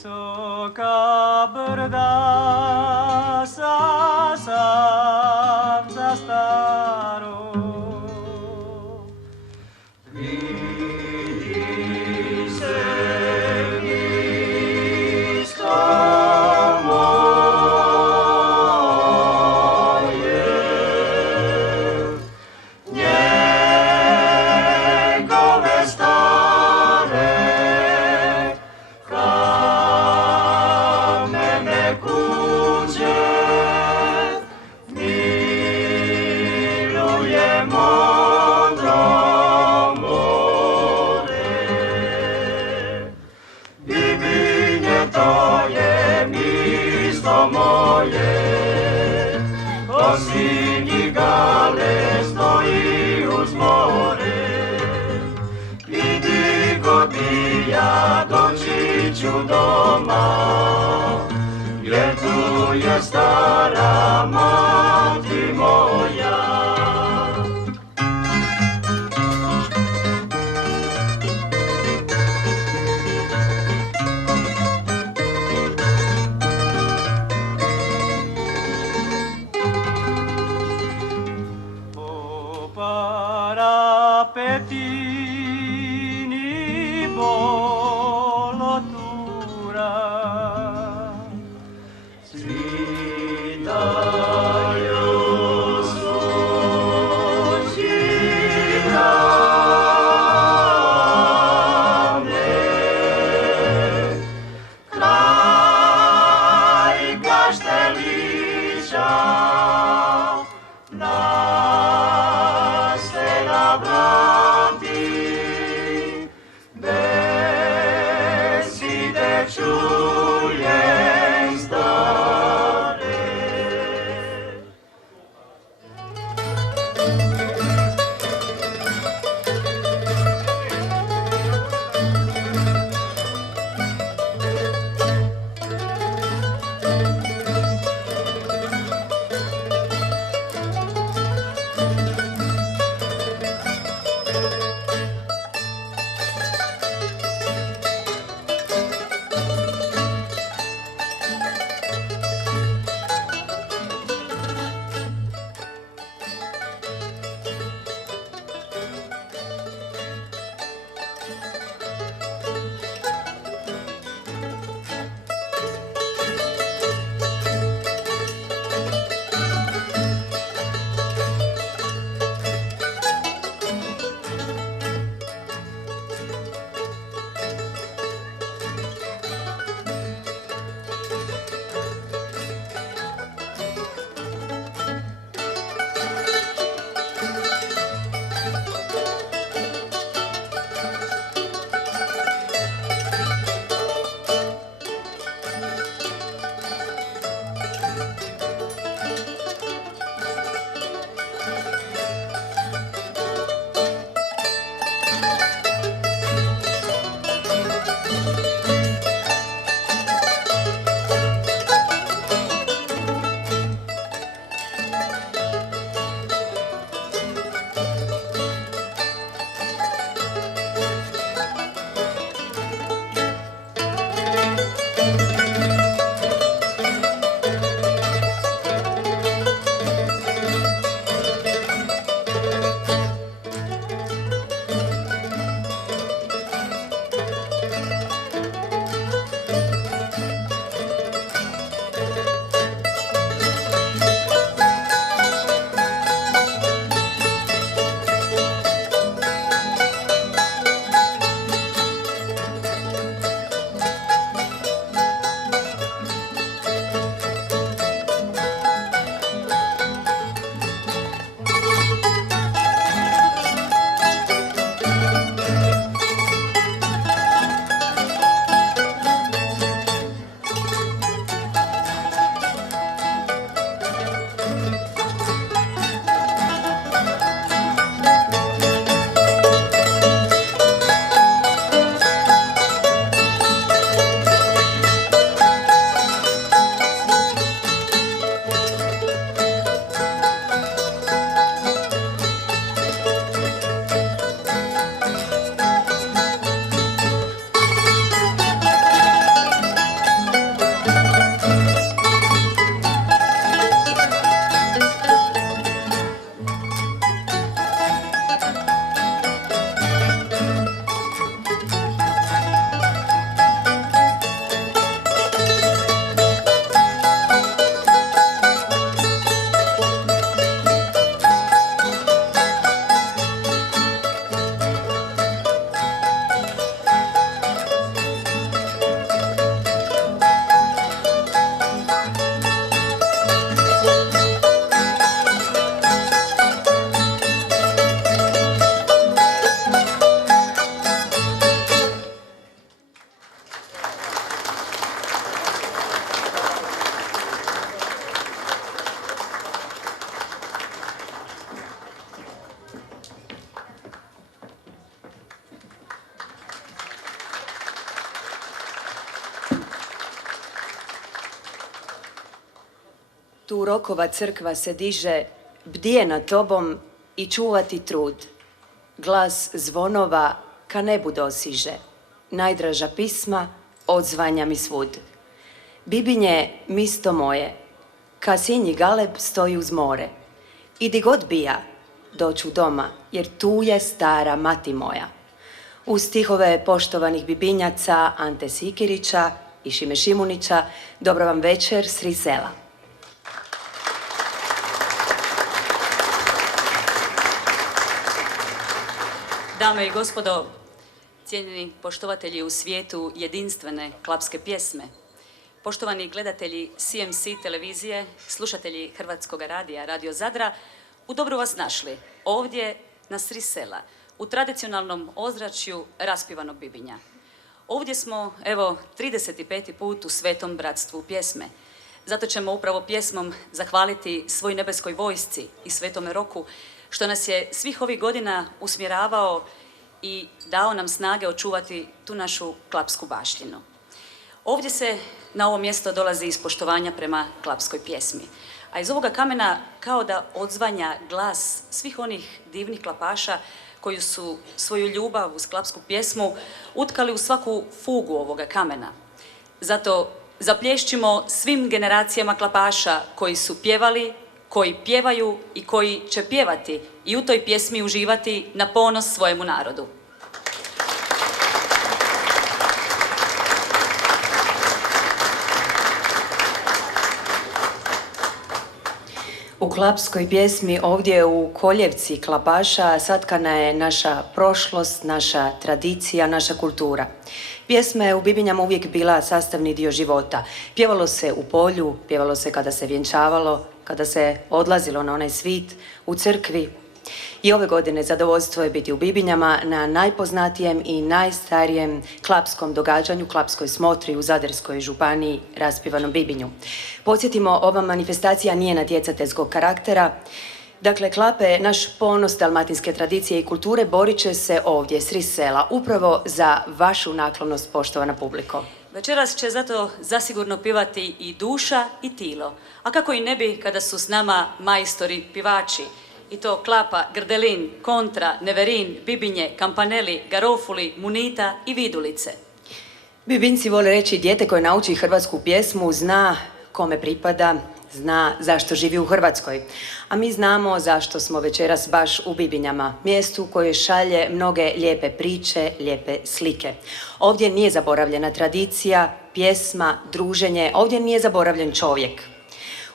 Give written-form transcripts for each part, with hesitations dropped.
Visoka brda sa savca starog, vidi se isto moje, njegove stare kamene kuće, miluje modro more. Bibinje, to je misto moje, ko sinji gale stoji uz more. Idi godija, doći ću doma, jer tu je stara mati moja. Po parapetini bolotura, cvitaju sući rame, kraj Kaštelića naselja vrati, beside čujem stare. Tu rokova crkva se diže, bdije nad tobom i čuvati trud. Glas zvonova ka nebu dosiže, najdraža pisma odzvanja mi svud. Bibinje, misto moje, ka sinji galeb stoji uz more. Idi god bija, doću doma, jer tu je stara mati moja. Uz stihove poštovanih bibinjaca Ante Sikirića i Šime Šimunića, dobra vam večer s Risela. Dame i gospodo, cijenjeni poštovatelji u svijetu jedinstvene klapske pjesme, poštovani gledatelji CMC televizije, slušatelji Hrvatskog radija, Radio Zadra, u dobro vas našli, ovdje na Sri Sela, u tradicionalnom ozračju raspivanog bibinja. Ovdje smo, evo, 35. put u Svetom bratstvu pjesme. Zato ćemo upravo pjesmom zahvaliti svoj nebeskoj vojsci i Svetome Roku, što nas je svih ovih godina usmjeravao i dao nam snage očuvati tu našu klapsku baštinu. Ovdje se na ovo mjesto dolazi iz poštovanja prema klapskoj pjesmi, a iz ovoga kamena kao da odzvanja glas svih onih divnih klapaša koji su svoju ljubav uz klapsku pjesmu utkali u svaku fugu ovoga kamena. Zato zaplješćimo svim generacijama klapaša koji su pjevali, koji pjevaju i koji će pjevati i u toj pjesmi uživati na ponos svojemu narodu. U klapskoj pjesmi ovdje u koljevci klapaša satkana je naša prošlost, naša tradicija, naša kultura. Pjesma je u bibinjama uvijek bila sastavni dio života. Pjevalo se u polju, pjevalo se kada se vjenčavalo, kada se odlazilo na onaj svit, u crkvi. I ove godine zadovoljstvo je biti u bibinjama na najpoznatijem i najstarijem klapskom događanju, klapskoj smotri u Zadarskoj županiji, raspivanom bibinju. Podsjetimo, ova manifestacija nije natjecateljskog karaktera. Dakle, klape, naš ponos dalmatinske tradicije i kulture, borit će se ovdje, s Risela, upravo za vašu naklonost, poštovana publiko. Večeras će zato zasigurno pivati i duša i tilo. A kako i ne bi kada su s nama majstori pivači. I to klapa, grdelin, kontra, neverin, bibinje, kampaneli, garofuli, munita i vidulice. Bibinci vole reći, dijete koje nauči hrvatsku pjesmu zna kome pripada, zna zašto živi u Hrvatskoj. A mi znamo zašto smo večeras baš u bibinjama, mjestu koje šalje mnoge lijepe priče, lijepe slike. Ovdje nije zaboravljena tradicija, pjesma, druženje, ovdje nije zaboravljen čovjek.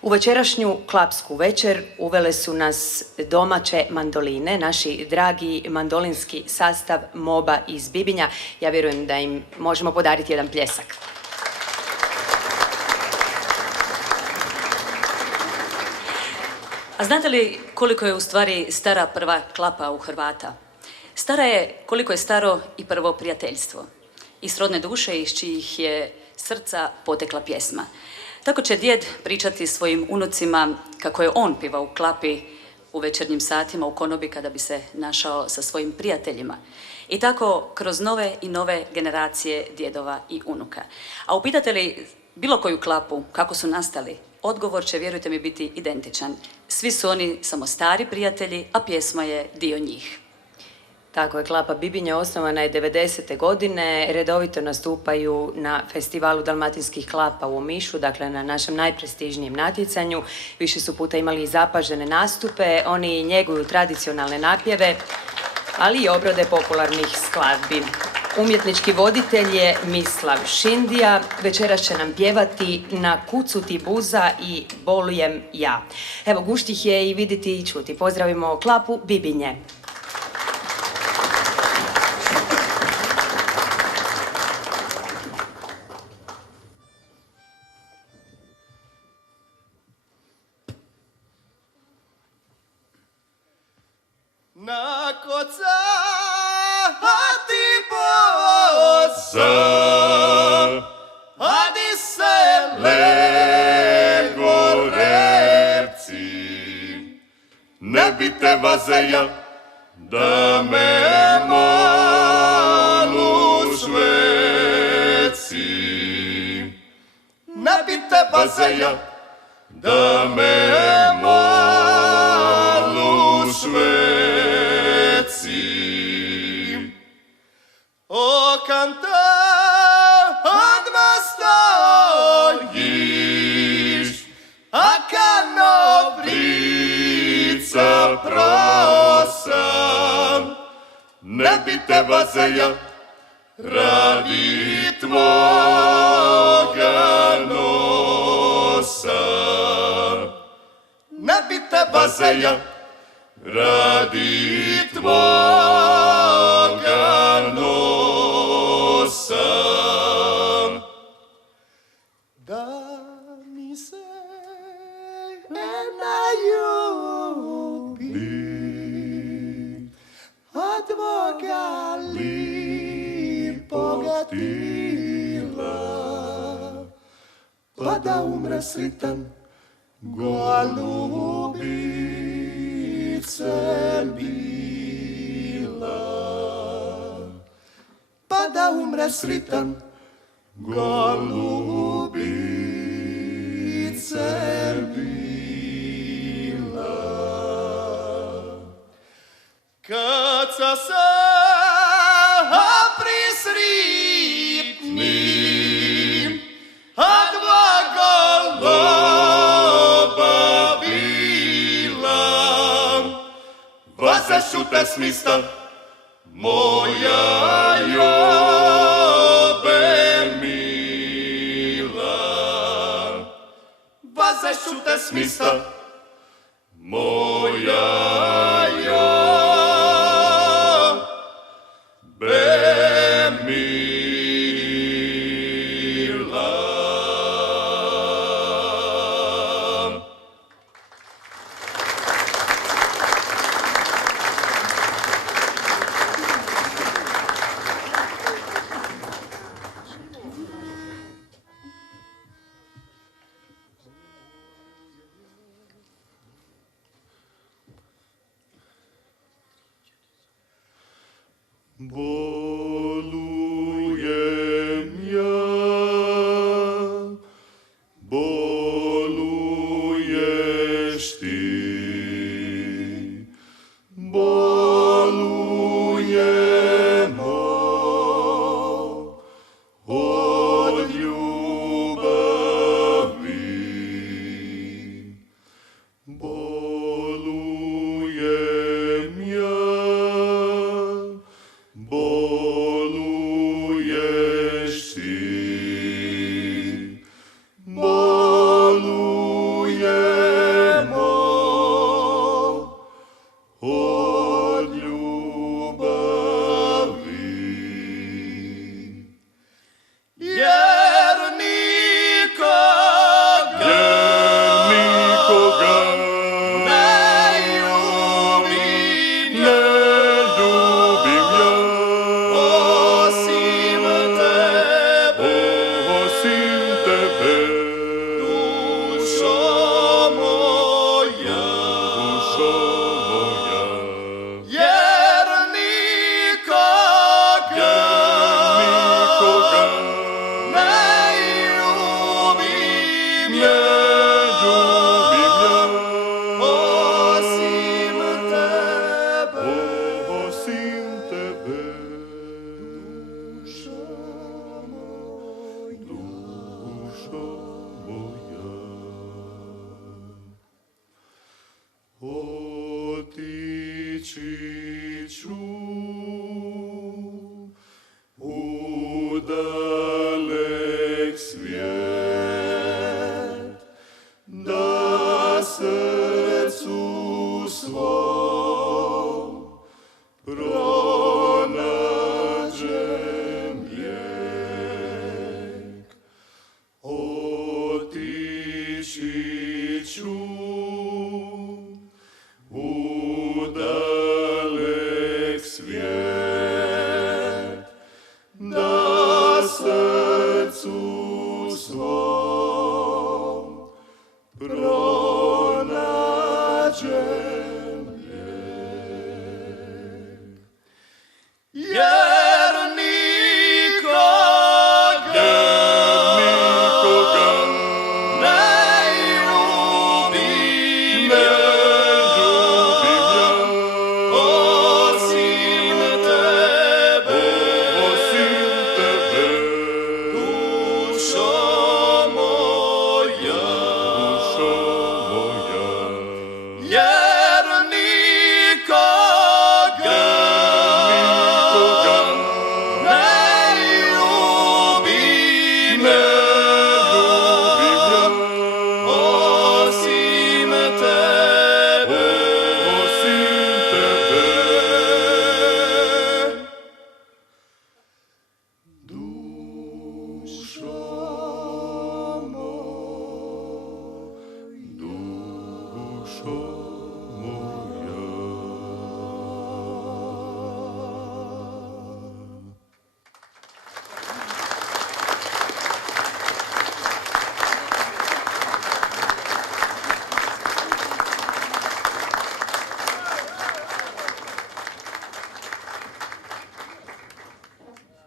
U večerašnju klapsku večer uvele su nas domaće mandoline, naši dragi mandolinski sastav Moba iz Bibinja. Ja vjerujem da im možemo podariti jedan pljesak. A znate li koliko je u stvari stara prva klapa u Hrvata? Stara je koliko je staro i prvo prijateljstvo. Iz srodne duše iz čijih je srca potekla pjesma. Tako će djed pričati svojim unucima kako je on pivao u klapi u večernjim satima u konobi kada bi se našao sa svojim prijateljima. I tako kroz nove i nove generacije djedova i unuka. A upitate li bilo koju klapu kako su nastali, odgovor će, vjerujte mi, biti identičan. Svi su oni samo stari prijatelji, a pjesma je dio njih. Tako je, klapa Bibinje osnovana je 90. godine, redovito nastupaju na festivalu dalmatinskih klapa u Omišu, dakle na našem najprestižnijem natjecanju. Više su puta imali i zapažene nastupe, oni njeguju tradicionalne napjeve, ali i obrade popularnih skladbi. Umjetnički voditelj je Mislav Šindija, večeras će nam pjevati Na kucu ti buza i bolujem ja. Evo, guštih je i vidjeti i čuti. Pozdravimo klapu Bibinje. Na koca hati poza, hadi se lego repci, ne bite vazeja da me malu šveci. Ne bite vazeja da me malu šveci. O kanta odmah stojiš, a kano prica prosam, ne bi te vazeja radi tvoga nosa. Ne bi te vazeja radi tvoga nosa. Da mi se naljubi, a tvoga lipoga tila, pa da umre sritan golubice bila, pa da umre sritan golubice bila. Kad sa prisritnim, a dva goluba bila, vazašute smista moja jobe mila. Vazašute smista moja jobe mila. Bolujem ja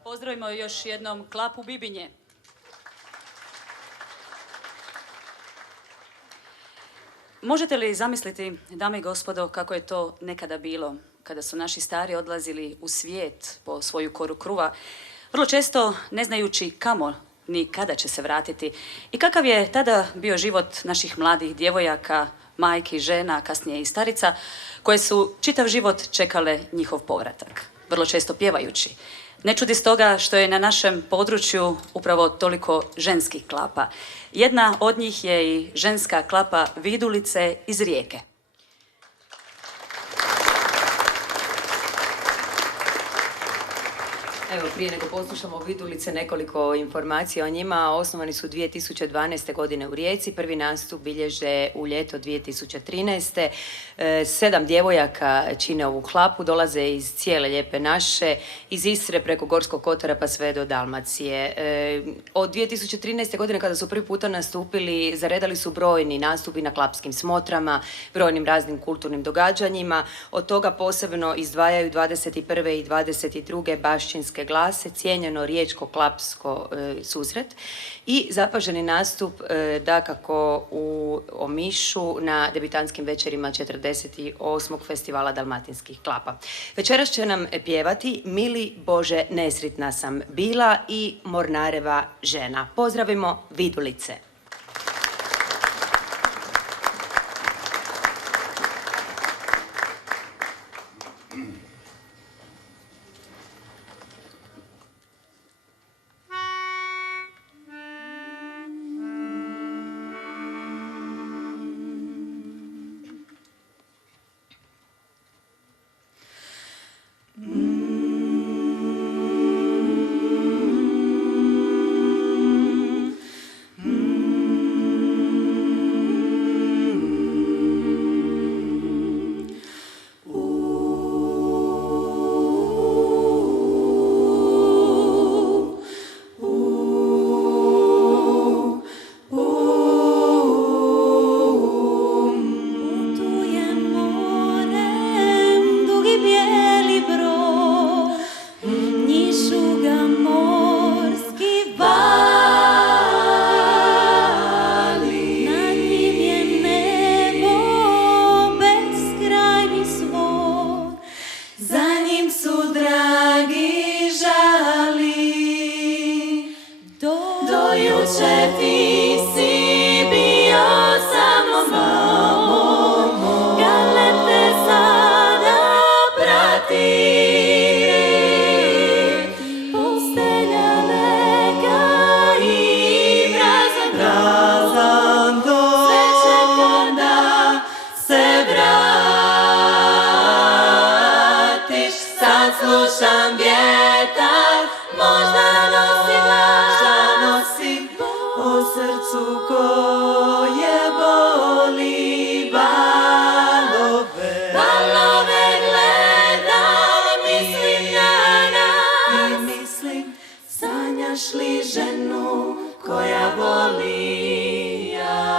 Pozdravimo još jednom Klapu Bibinje. Možete li zamisliti, dame i gospodo, kako je to nekada bilo, kada su naši stari odlazili u svijet po svoju koru kruva, vrlo često ne znajući kamo ni kada će se vratiti i kakav je tada bio život naših mladih djevojaka, majki, žena, kasnije i starica, koje su čitav život čekale njihov povratak, vrlo često pjevajući. Ne čudi stoga što je na našem području upravo toliko ženskih klapa. Jedna od njih je i ženska klapa Vidulice iz Rijeke. Evo, prije nego poslušamo Vidulice, nekoliko informacija o njima. Osnovani su 2012. godine u Rijeci, prvi nastup bilježe u ljeto 2013. 7 djevojaka čine ovu klapu, dolaze iz cijele lijepe naše, iz Istre preko Gorskog kotara pa sve do Dalmacije. Od 2013. godine kada su prvi puta nastupili, zaredali su brojni nastupi na klapskim smotrama, brojnim raznim kulturnim događanjima. Od toga posebno izdvajaju 21. i 22. Bašćinske glase, cijenjeno riječko-klapsko susret i zapaženi nastup dakako u Omišu na debitantskim večerima 48. festivala dalmatinskih klapa. Večeras će nam pjevati Mili Bože nesritna sam bila i Mornareva žena. Pozdravimo Vidulice. Slušam vjetar, možda nosi glas, o srcu koje boli valove. Valove gledam, mislim na nas i mislim, sanjaš li ženu koja voli ja?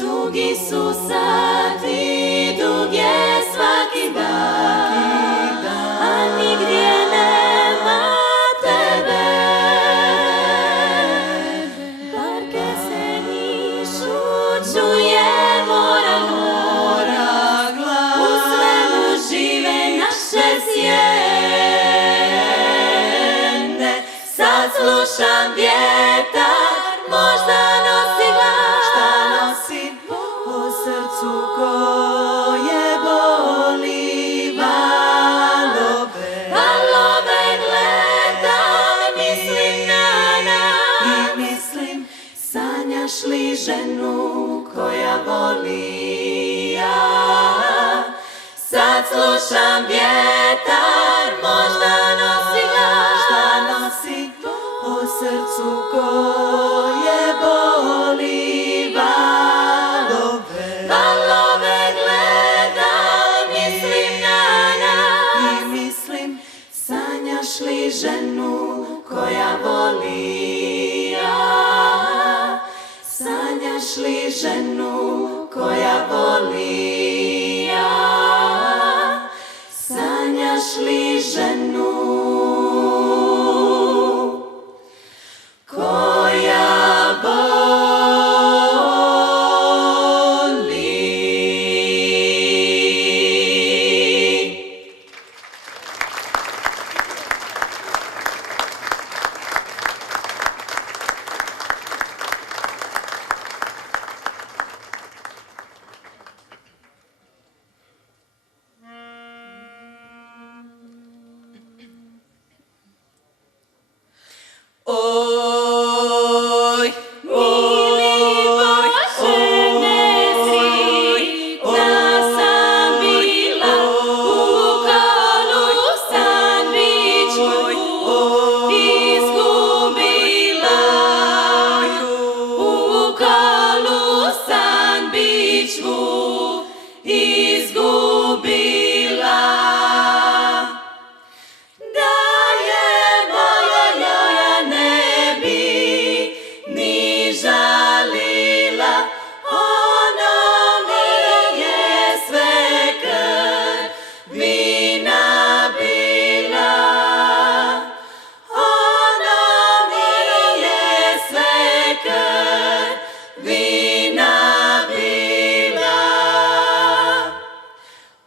Dugi su sati, dug je svaki dan, a nigdje nema tebe. Barke se nišu, čuje mora glas, u svemu žive naše slušam vjetar, možda nosi glas. Šta nosi po srcu koje boli valove. Valove gledam, mislim na nas. I mislim, sanjaš li ženu koja voli ja? Sad slušam vjetar, možda nosi glas. Šta nosi po srcu koje boli valove. Valove gledam, mislim na nas. I mislim, sanjaš li ženu koja voli ja? Sanjaš li ženu koja voli ja? Sanjaš li ženu koja voli? Oj, Mili Bože, nesretna sam bila, u kolu sam biću izgubila. U kolu sam biću izgubila. Da je moja, ja ne bi ni žalila, ono mi je sve krvina bila. Ono mi je sve krvina bila.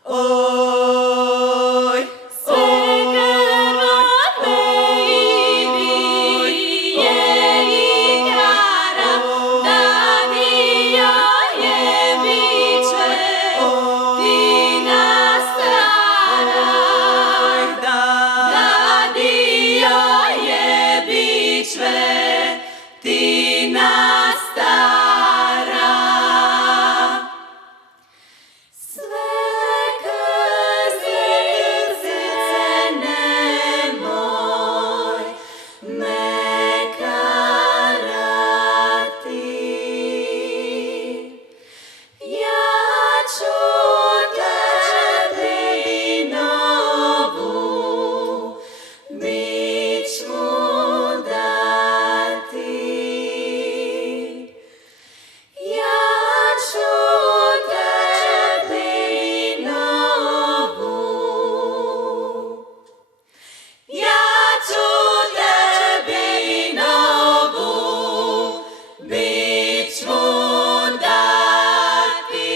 oj, Sve krvave i bije igara, da dio je biće, ti nastara. Da dio je biće, ti nastara. Sve krzice nemoj me karati. Ja ću tebi novu biću dati. Ja ću tebi novu, ja ću tebi novu biću dati.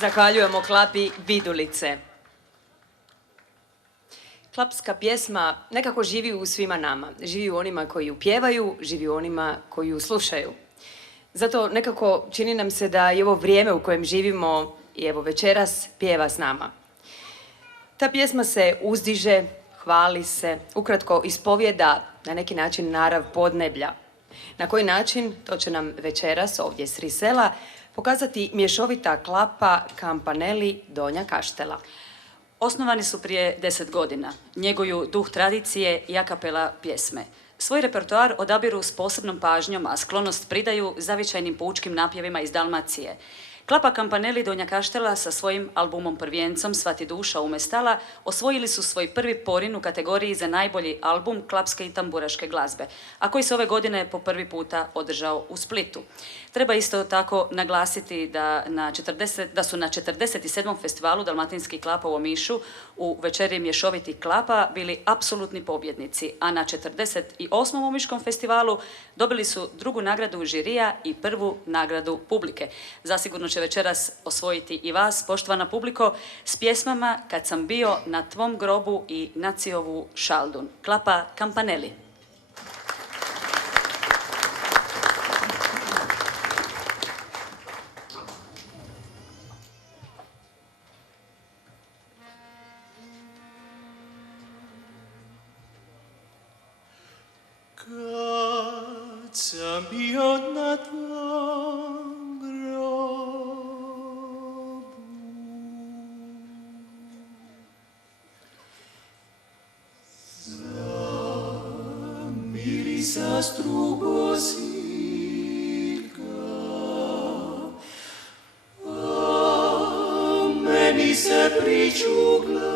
Zahvaljujemo klapi Vidulice. Klapska pjesma nekako živi u svima nama. Živi u onima koji ju pjevaju, živi u onima koji ju slušaju. Zato nekako čini nam se da i ovo vrijeme u kojem živimo i evo večeras pjeva s nama. Ta pjesma se uzdiže, hvali se, ukratko ispovjeda na neki način narav podneblja. Na koji način, to će nam večeras ovdje s Risela pokazati mješovita klapa Kampaneli Donja Kaštela. Osnovani su prije 10 godina. Njeguju duh tradicije i a kapela pjesme. Svoj repertoar odabiru s posebnom pažnjom, a sklonost pridaju zavičajnim pučkim napjevima iz Dalmacije. Klapa Campanelli Donja Kaštela sa svojim albumom Prvijencom Svati duša u Mestala osvojili su svoj prvi porin u kategoriji za najbolji album klapske i tamburaške glazbe, a koji se ove godine po prvi puta održao u Splitu. Treba isto tako naglasiti da su na 47. festivalu Dalmatinskih klapa u Omišu u večeri mješovitih klapa bili apsolutni pobjednici, a na 48. Omiškom festivalu dobili su drugu nagradu žirija i prvu nagradu publike. Zasigurno će večeras osvojiti i vas, poštovana publiko, s pjesmama Kad sam bio na tvom grobu i Naciovu šaldun. Klapa Campanelli. Kad sam bio na tvom grobu, zamirisa strugo sika, a meni se priču glasa.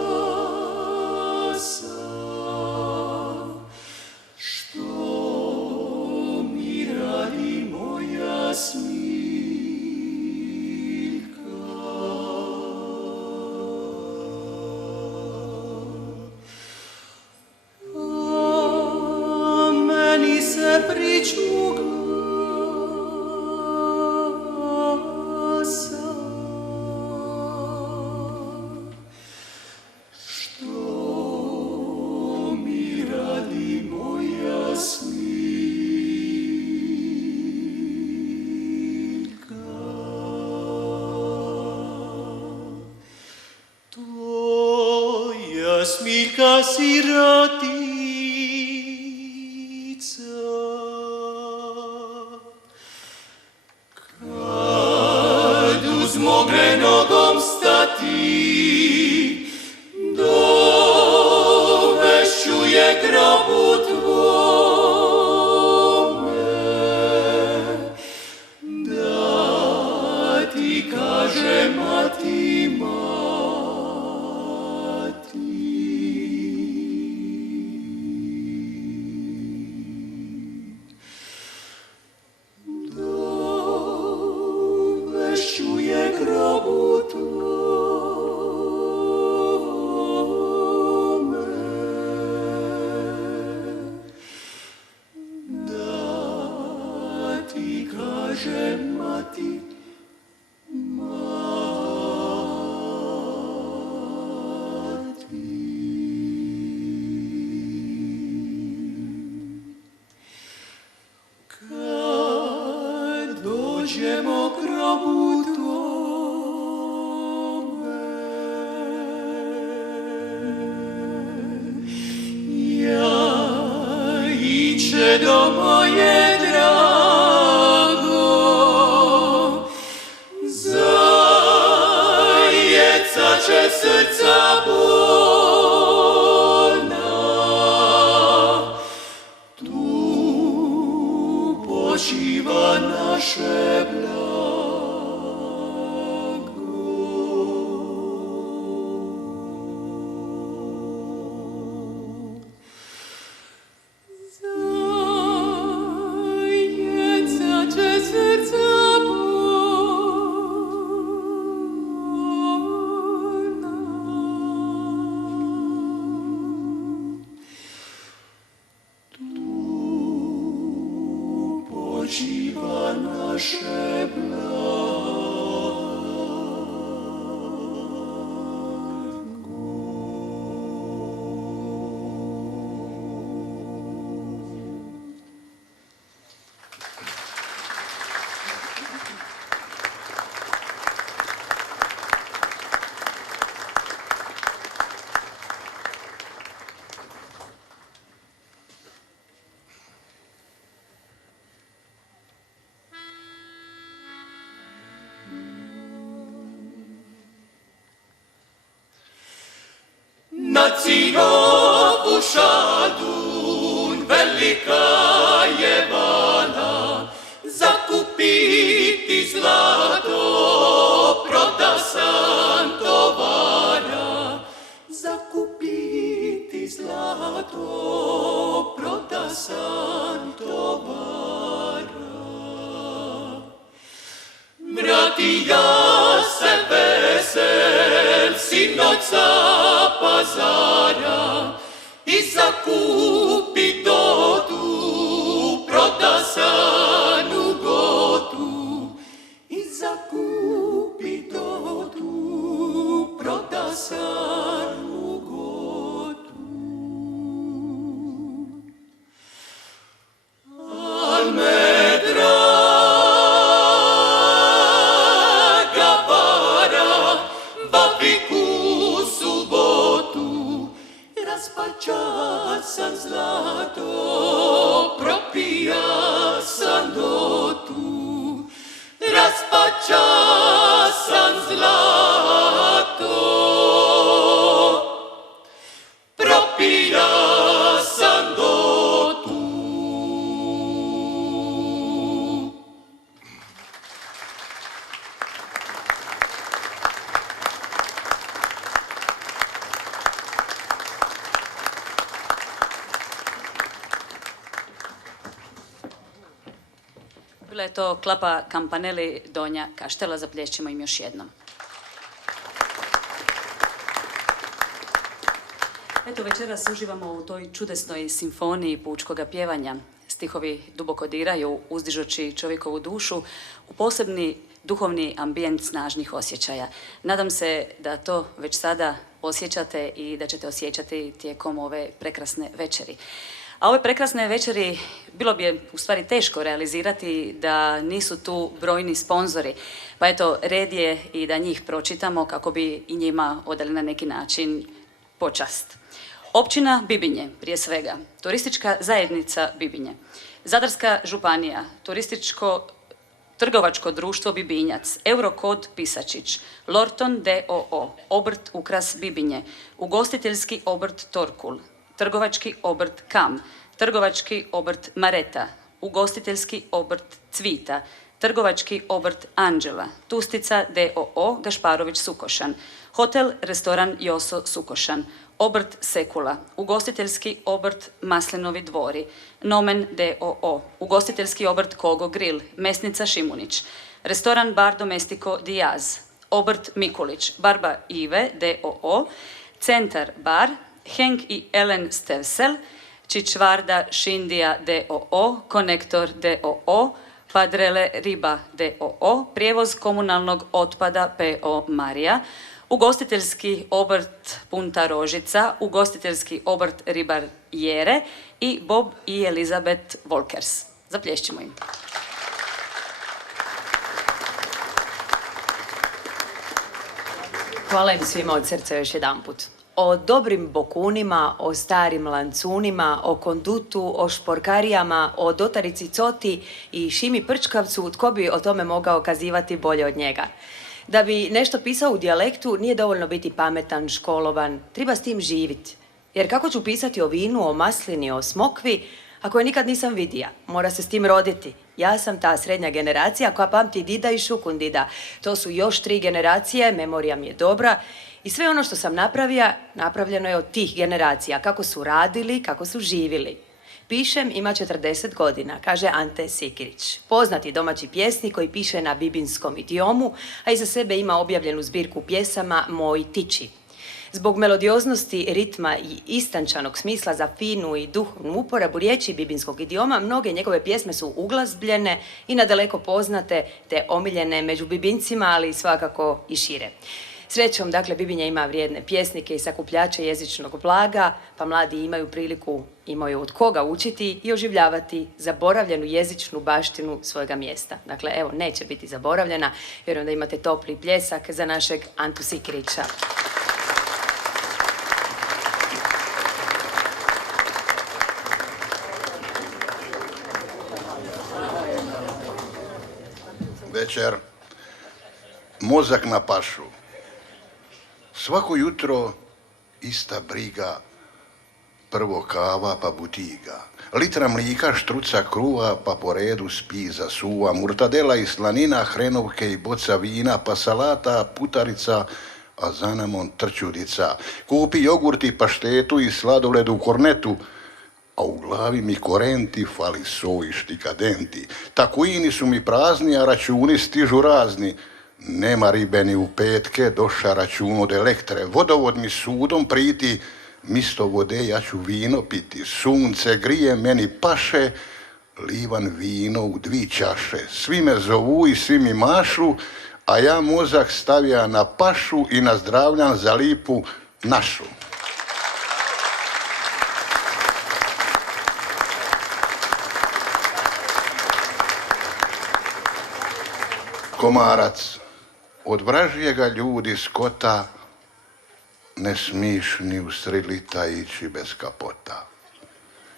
Smiljka sirotica, kad uz mogne nogom stati, dovešću je grobu tvome, da ti kaže mati moja. Dođemo grobu tvome, ja iće do moje drago, zajeca će srca bolna, tu počiva naše blago. Zajeca će srca bolna, tu počiva naše blago. Naciovu šaldun velika je vana, zakupiti zlato ti ja se vesel, sinoć sa pazara, i zakupi dodu, proda sanu godu, i zakupi dodu, proda sanu godu. Al me draga vara, babiku subotu, raspača sam zlato, propija sam dotu, raspača sam zlato, propija sam dotu. Bila je to klapa Campanelli Donja Kaštela, zaplješćemo im još jednom. Eto, večeras uživamo u toj čudesnoj simfoniji pučkoga pjevanja. Stihovi duboko diraju, uzdižući čovjekovu dušu u posebni duhovni ambijent snažnih osjećaja. Nadam se da to već sada osjećate i da ćete osjećati tijekom ove prekrasne večeri. A ove prekrasne večeri bilo bi je u stvari teško realizirati da nisu tu brojni sponzori. Pa eto, red je i da njih pročitamo kako bi i njima odali na neki način počast. Općina Bibinje, prije svega, turistička zajednica Bibinje, Zadarska županija, turističko-trgovačko društvo Bibinjac, Eurokod Pisačić, Lorton d.o.o., obrt Ukras Bibinje, ugostiteljski obrt Torkul, trgovački obrt Kam, trgovački obrt Mareta, ugostiteljski obrt Cvita, trgovački obrt Anđela, Tustica d.o.o. Gašparović Sukošan, hotel, restoran Joso Sukošan, obrt Sekula, ugostiteljski obrt Maslinovi dvori, Nomen d.o.o., ugostiteljski obrt Kogo Grill, mesnica Šimunić, restoran Bar Domestico Diaz, obrt Mikulić, Barba Ive d.o.o., centar bar, Henk i Ellen Stevsel, Čičvarda Šindija d.o.o., Konektor d.o.o., Padrele Riba d.o.o., prijevoz komunalnog otpada P.O. Marija, ugostiteljski obrt Punta Rožica, ugostiteljski obrt Ribar Jere i Bob i Elizabeth Volkers. Zaplješćimo im. Hvala im svima od srca još jedanput. O dobrim bokunima, o starim lancunima, o kondutu, o šporkarijama, o dotarici Coti i Šimi Prčkavcu, tko bi o tome mogao kazivati bolje od njega. Da bi nešto pisao u dijalektu, nije dovoljno biti pametan, školovan, treba s tim živjeti. Jer kako ću pisati o vinu, o maslini, o smokvi, ako je nikad nisam vidija? Mora se s tim roditi. Ja sam ta srednja generacija koja pamti dida i šukundida. To su još 3 generacije, memorija mi je dobra. I sve ono što sam napravljeno je od tih generacija. Kako su radili, kako su živjeli. Pišem, ima 40 godina, kaže Ante Sikirić. Poznati domaći pjesnik koji piše na bibinskom idiomu, a iza sebe ima objavljenu zbirku pjesama Moj tiči. Zbog melodioznosti, ritma i istančanog smisla za finu i duhovnu uporabu riječi bibinskog idioma, mnoge njegove pjesme su uglazbljene i nadaleko poznate te omiljene među bibincima, ali svakako i šire. Srećom, dakle, Bibinja ima vrijedne pjesnike i sakupljače jezičnog blaga, pa mladi imaju od koga učiti i oživljavati zaboravljenu jezičnu baštinu svojega mjesta. Dakle, evo, neće biti zaboravljena, vjerujem da imate topli pljesak za našeg Antu Sikirića. Večer, mozak na pašu. Svako jutro ista briga, prvo kava pa butiga. Litra mlika, štruca kruva, pa po redu spiza suva. Murtadela i slanina, hrenovke i boca vina, pa salata, putarica, a za namon trčudica. Kupi jogurt i paštetu i sladoled u kornetu, a u glavi mi korenti, fali so i štikadenti. Takuini su mi prazni, a računi stižu razni. nema ribe ni u petke, doša račun od elektre. Vodovod mi sudom priti, misto vode ja ću vino piti. Sunce grije, meni paše, livan vino u 2 čaše. Svi me zovu i svi mi mašu, a ja mozak stavija na pašu i nazdravljam za lipu našu. Komarac, od vražijega ljudi skota ne smiš ni u sred lita ići bez kapota.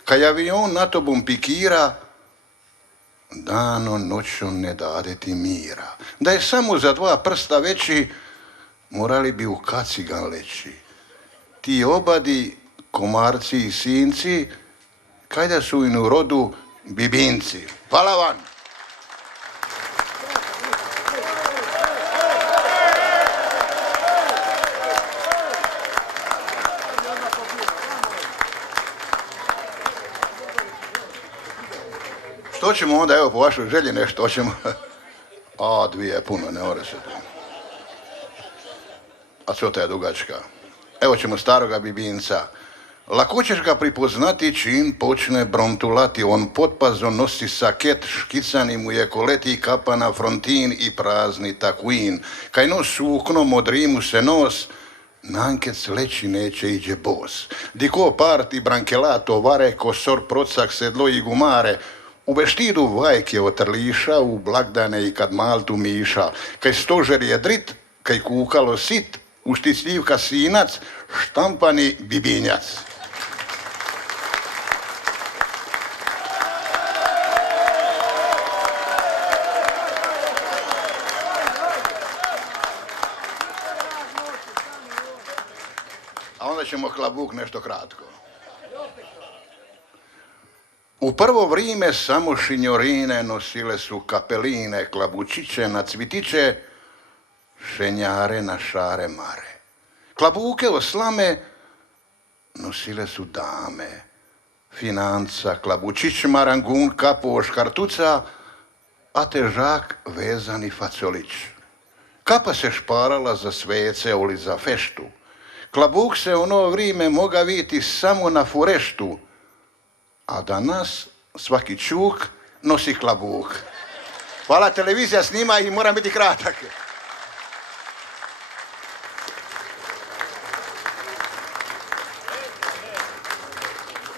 Kaj avion na tobom pikira, dano noćo ne dade ti mira. Da je samo za 2 prsta veći, morali bi u kacigan leći. Ti obadi, komarci i sinci, kaj da su in u rodu bibinci. Hvala vam! Što ćemo onda, evo, po vašoj želji nešto, hoćemo... A, 2 je puno, ne ore se to. A co ta je dugačka? Evo ćemo staroga bibinca. Lako ćeš ga pripoznati čim počne brontulati. On pod pazom nosi saket, škicani mu je koleti, kapa na frontin i prazni takuin. Kaj nos sukno, modri mu se nos, nankec leći neće iđe bos. Diko parti brankelato, vare, kosor, procak, sedlo i gumare, u veštidu vajke otrliša, u blagdane i kad maltu miša. Kaj stožer je drit, kaj kukalo sit, u šticljivka sinac, štampani bibinjac. A onda ćemo klabuk nešto kratko. U prvo vrijeme samo šinjorine nosile su kapeline, klabučiće na cvitiće, šenjare na šare mare. Klabuke oslame nosile su dame, financa, klabučić, marangun, kapo, škartuca, a težak vezani facolić. Kapa se šparala za svece oli za feštu. Klabuk se ono vrijeme moga vidjeti samo na fureštu, a danas svaki čuk nosi klabuk. Hvala, televizija snima i moram biti kratak.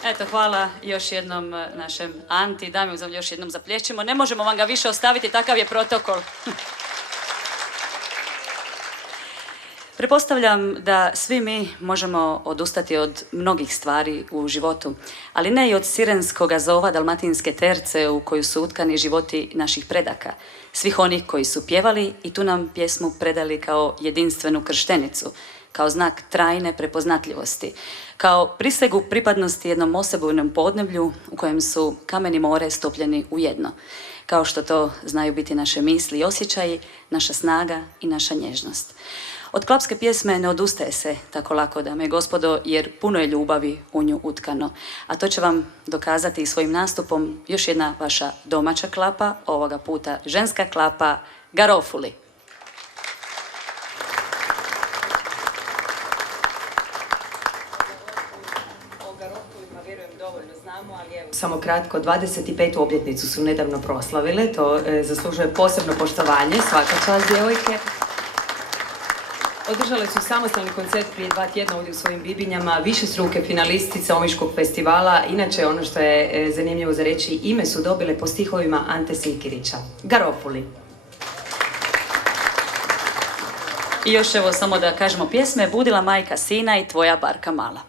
Eto, hvala još jednom našem Anti. Dajmo mu još jednom zaplješćemo. Ne možemo vam ga više ostaviti, takav je protokol. Pretpostavljam da svi mi možemo odustati od mnogih stvari u životu, ali ne i od sirenskog zova dalmatinske terce u koju su utkani životi naših predaka, svih onih koji su pjevali i tu nam pjesmu predali kao jedinstvenu krštenicu, kao znak trajne prepoznatljivosti, kao prisegu pripadnosti jednom osebujnom podneblju u kojem su kamen i more stopljeni u jedno, kao što to znaju biti naše misli i osjećaji, naša snaga i naša nježnost. Od klapske pjesme ne odustaje se tako lako, dame i gospodo, jer puno je ljubavi u nju utkano. A to će vam dokazati i svojim nastupom još jedna vaša domaća klapa, ovoga puta ženska klapa, Garofuli. Samo kratko, 25. obljetnicu su nedavno proslavile, to zaslužuje posebno poštovanje, svaka čast djevojke. Održale su samostalni koncert prije 2 tjedna ovdje u svojim Bibinjama, višestruke finalistice Omiškog festivala. Inače, ono što je zanimljivo za reći, ime su dobile po stihovima Ante Sikirića. Garofuli. I još evo samo da kažemo pjesme, budila majka sina i tvoja barka mala.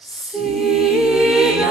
Sina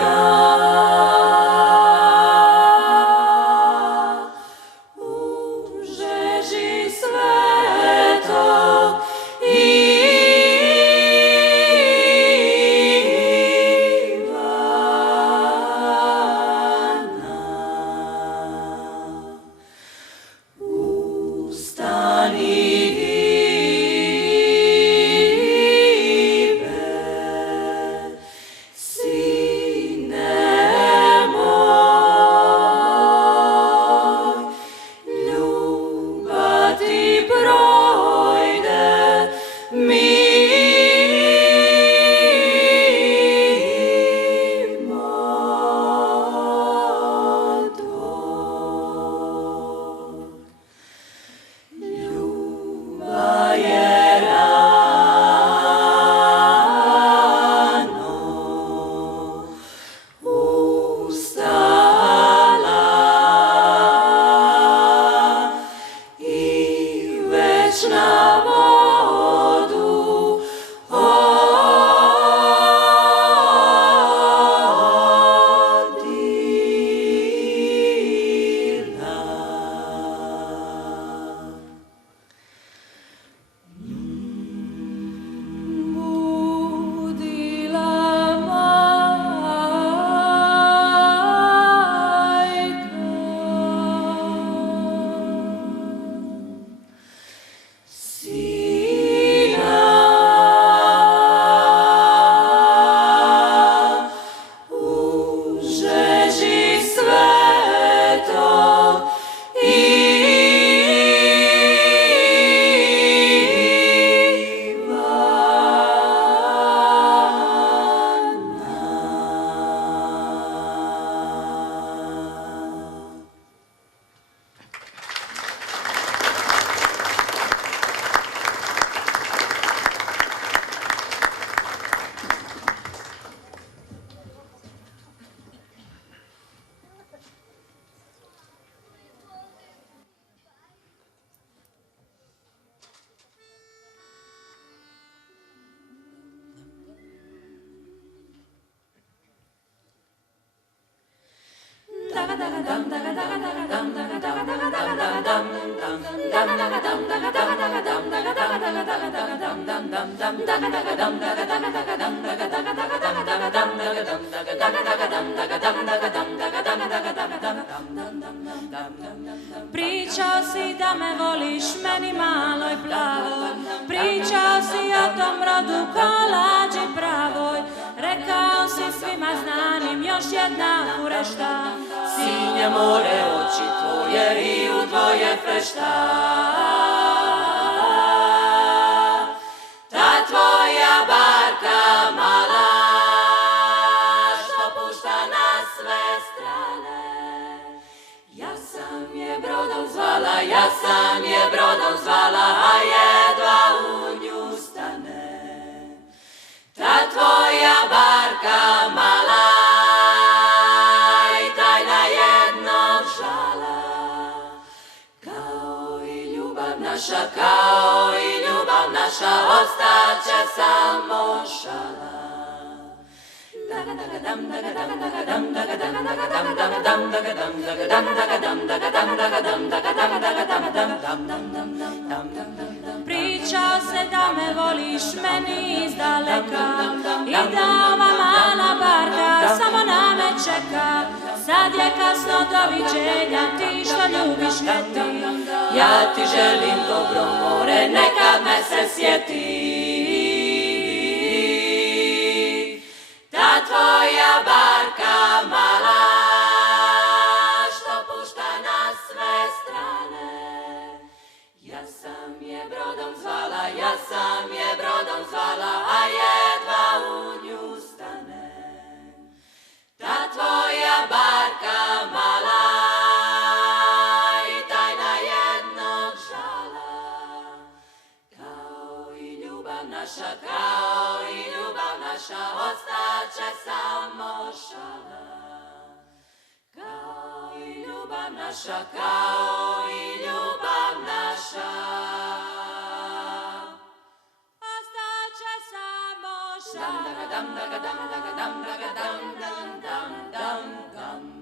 Pričao si da me voliš, meni maloj plavoj, pričao si o tom rodu kolađi pravoj, rekao si svima znanim još jedna furešta, sinje more oči tvoje i u dvoje frešta. Ta tvoja barka mala, što pušta na sve strane, ja sam je brodom zvala, ja sam je brodom zvala, a jedva u nju stane. Ta tvoja barka mala i tajna jednog žala, kao i ljubav naša, kao i ljubav naša, ostaće samo šala. Pričao se da me voliš meni izdaleka i da ova mala barka samo na me čeka. Sad je kasno, doviđenja, ti što ljubiš leti, ja ti želim dobro more, nekad me se sjeti. Ta tvoja barka mala, što pušta na sve strane, ja sam je brodom zvala, ja sam je brodom zvala, a jedva u nju stane. Ta tvoja barka mala i tajna jednog žala, kao i ljubav naša, kao i ljubav naša, ostaće samo šala. Kao i ljubav naša, kao i ljubav naša, ostaće samo šala. Dam daga dam daga dam daga dam dam dam dam dam.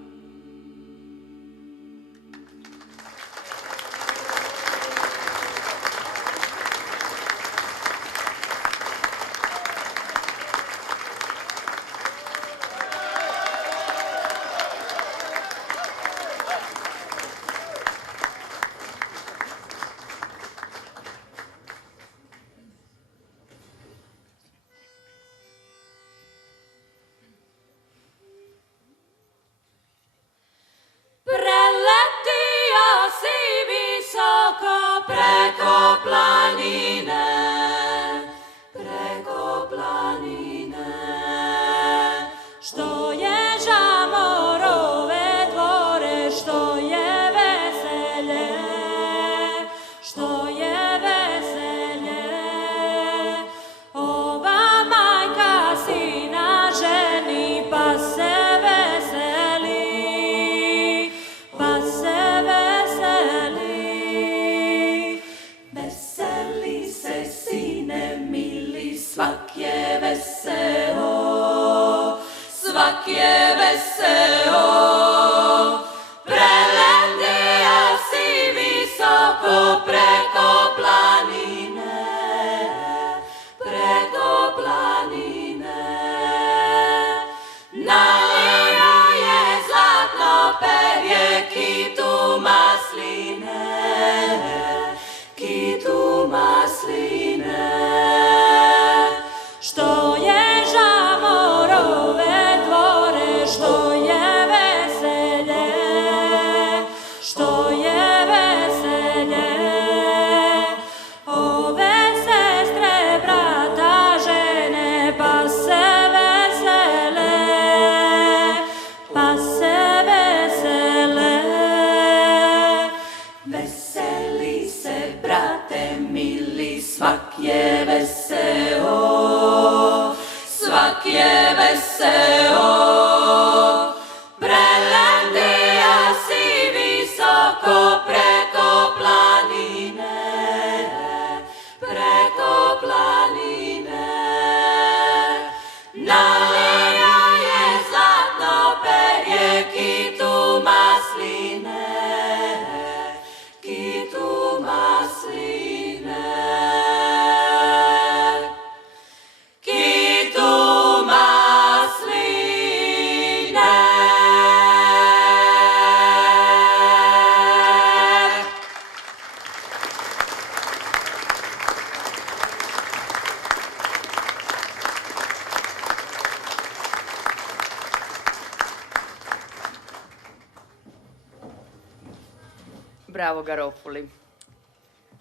Bravo, Garofuli.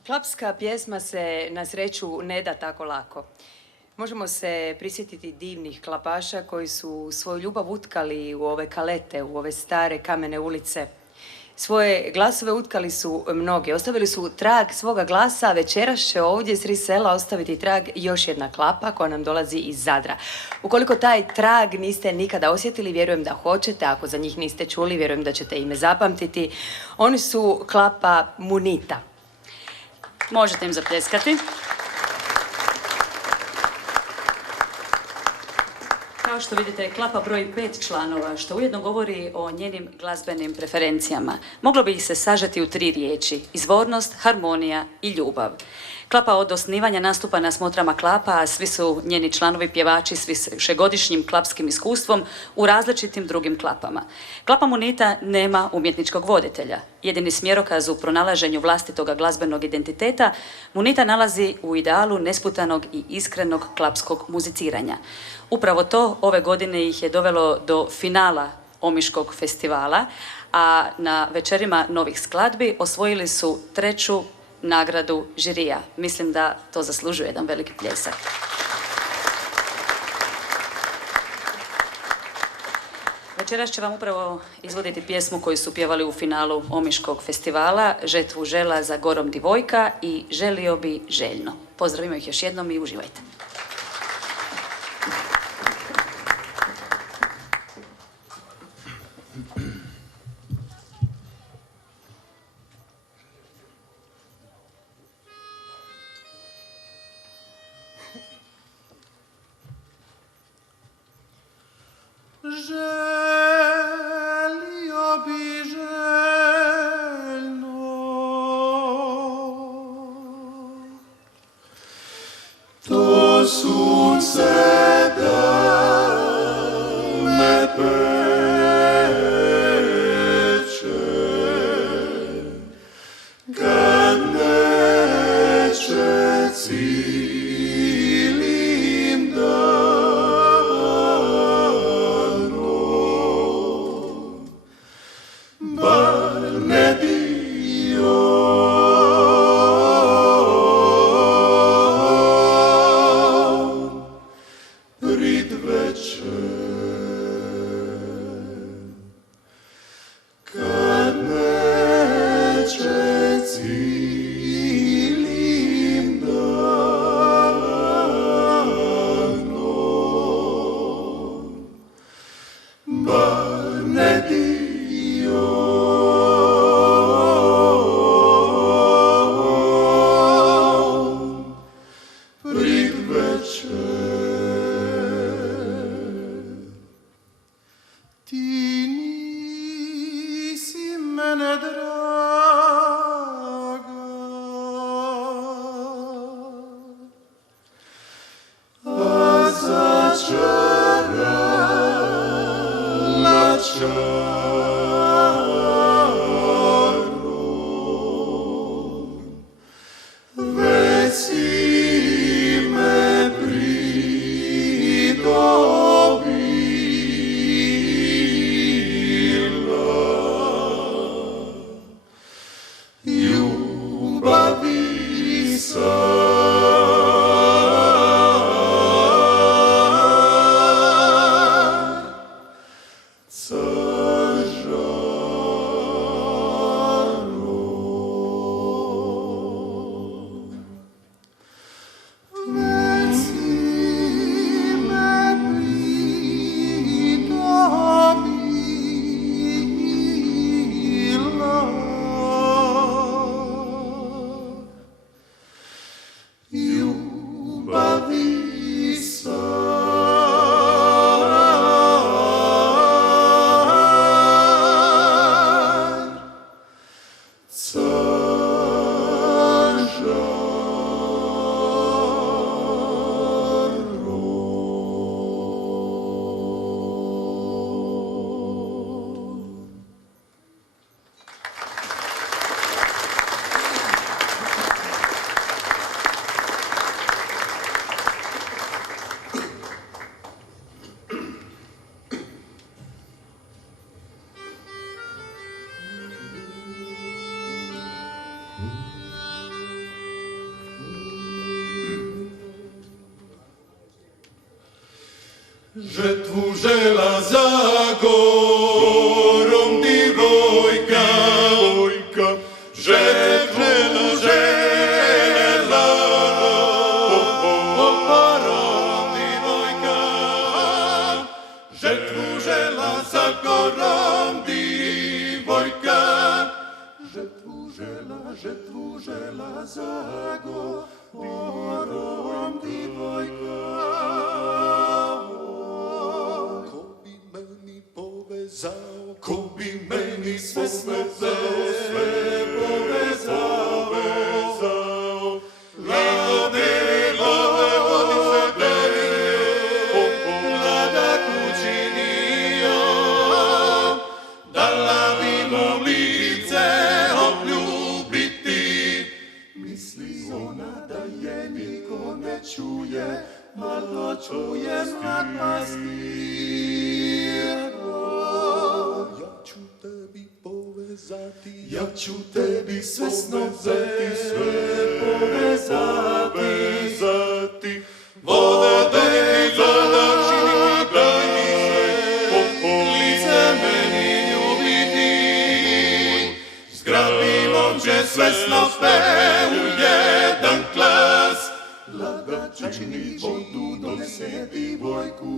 Klapska pjesma se na sreću ne da tako lako. Možemo se prisjetiti divnih klapaša koji su svoju ljubav utkali u ove kalete, u ove stare kamene ulice. Svoje glasove utkali su mnogi, ostavili su trag svoga glasa, a večeras će ovdje s Risela ostaviti trag još jedna klapa koja nam dolazi iz Zadra. Ukoliko taj trag niste nikada osjetili, vjerujem da hoćete, ako za njih niste čuli, vjerujem da ćete ime zapamtiti. Oni su klapa Munita. Možete im zapljeskati. Kao što vidite, klapa broji 5 članova, što ujedno govori o njenim glazbenim preferencijama. Moglo bi ih se sažeti u 3 riječi: izvornost, harmonija i ljubav. Klapa od osnivanja nastupa na smotrama klapa, a svi su njeni članovi pjevači s višegodišnjim klapskim iskustvom u različitim drugim klapama. Klapa Munita nema umjetničkog voditelja. Jedini smjerokaz u pronalaženju vlastitoga glazbenog identiteta Munita nalazi u idealu nesputanog i iskrenog klapskog muziciranja. Upravo to ove godine ih je dovelo do finala Omiškog festivala, a na večerima novih skladbi osvojili su 3. nagradu žirija. Mislim da to zaslužuje jedan veliki pljesak. Večeras će vam upravo izvoditi pjesmu koju su pjevali u finalu Omiškog festivala, Žetvu žela za Gorom divojka i Želio bi željno. Pozdravimo ih još jednom i uživajte. Želio bi željno to sunce da me peče kad neće cijelim danom, bar ne dio prid večer, kad neće cijelim danom, bar ne dio prid večer. Ti nisi mene draga, a začarala čarom, već si me pridobila, ljubavi car. Žetvu žela za gorom divojka, žetvu žela gorom divojka, žetvu žela za gorom divojka, žetvu žela za gorom divojka. Ko bi meni sve povezao, lade vodi se lada kućinio, da lavino lice obljubiti. Misli ona da je niko ne čuje, malo čuje mlad pastir. Ja ću tebi sve snove povezati, vode donijeti voda činiti daj mi se, lice meni ljubiti. Zgrabimo će sve snove u jedan klas, lada čini vodu donese divojku,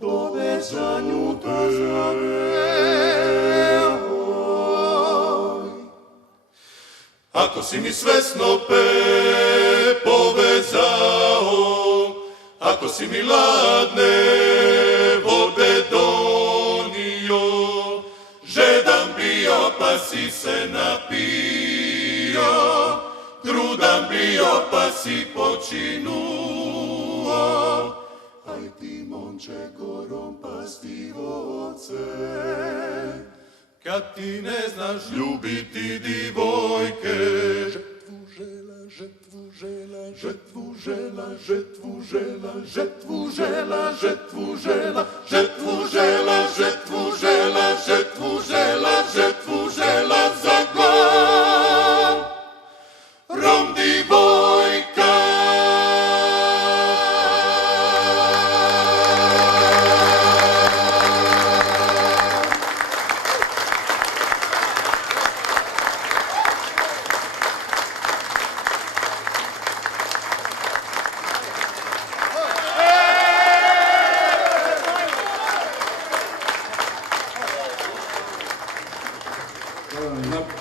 povezanju to zove. Ako si mi sve snope povezao, ako si mi ladne vode donio, žedan bio pa si se napio, trudan bio pa si počinuo. Aj ti momče gorom pasti ovce, kad ti ne znaš ljubiti divojke. Žetvu žela, žetvu žela, žetvu žela, žetvu žela, žetvu žela, žetvu žela, žetvu žela, žetvu žela, žetvu žela, žetvu žela za gorom divojka.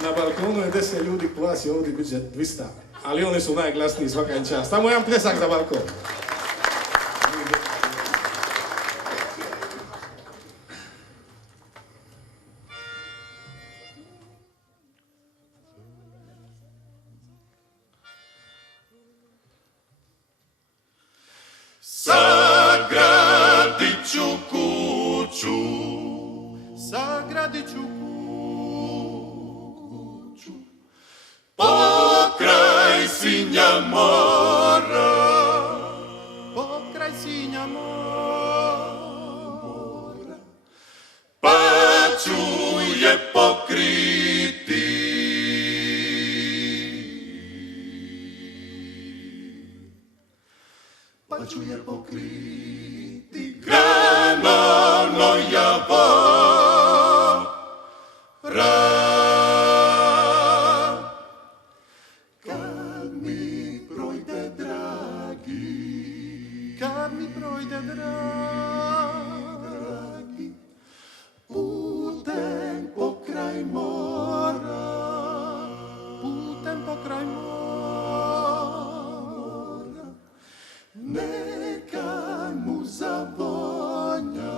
Na balkonu je 10 ljudi, po vas je ovdje bit će 200, ali oni su najglasniji, svaka im čast. Samo jedan pljesak za balkon. Sagradit ću kuću, sagradit ću kuću, pokraj Sinja mora, pokraj Sinja mora, pa ću je pokriti. Pa ću je pokriti granano javora. Kad mi projde dragi, kad mi projde dragi, putem pokraj mora, putem pokraj mora, neka mu zavonja.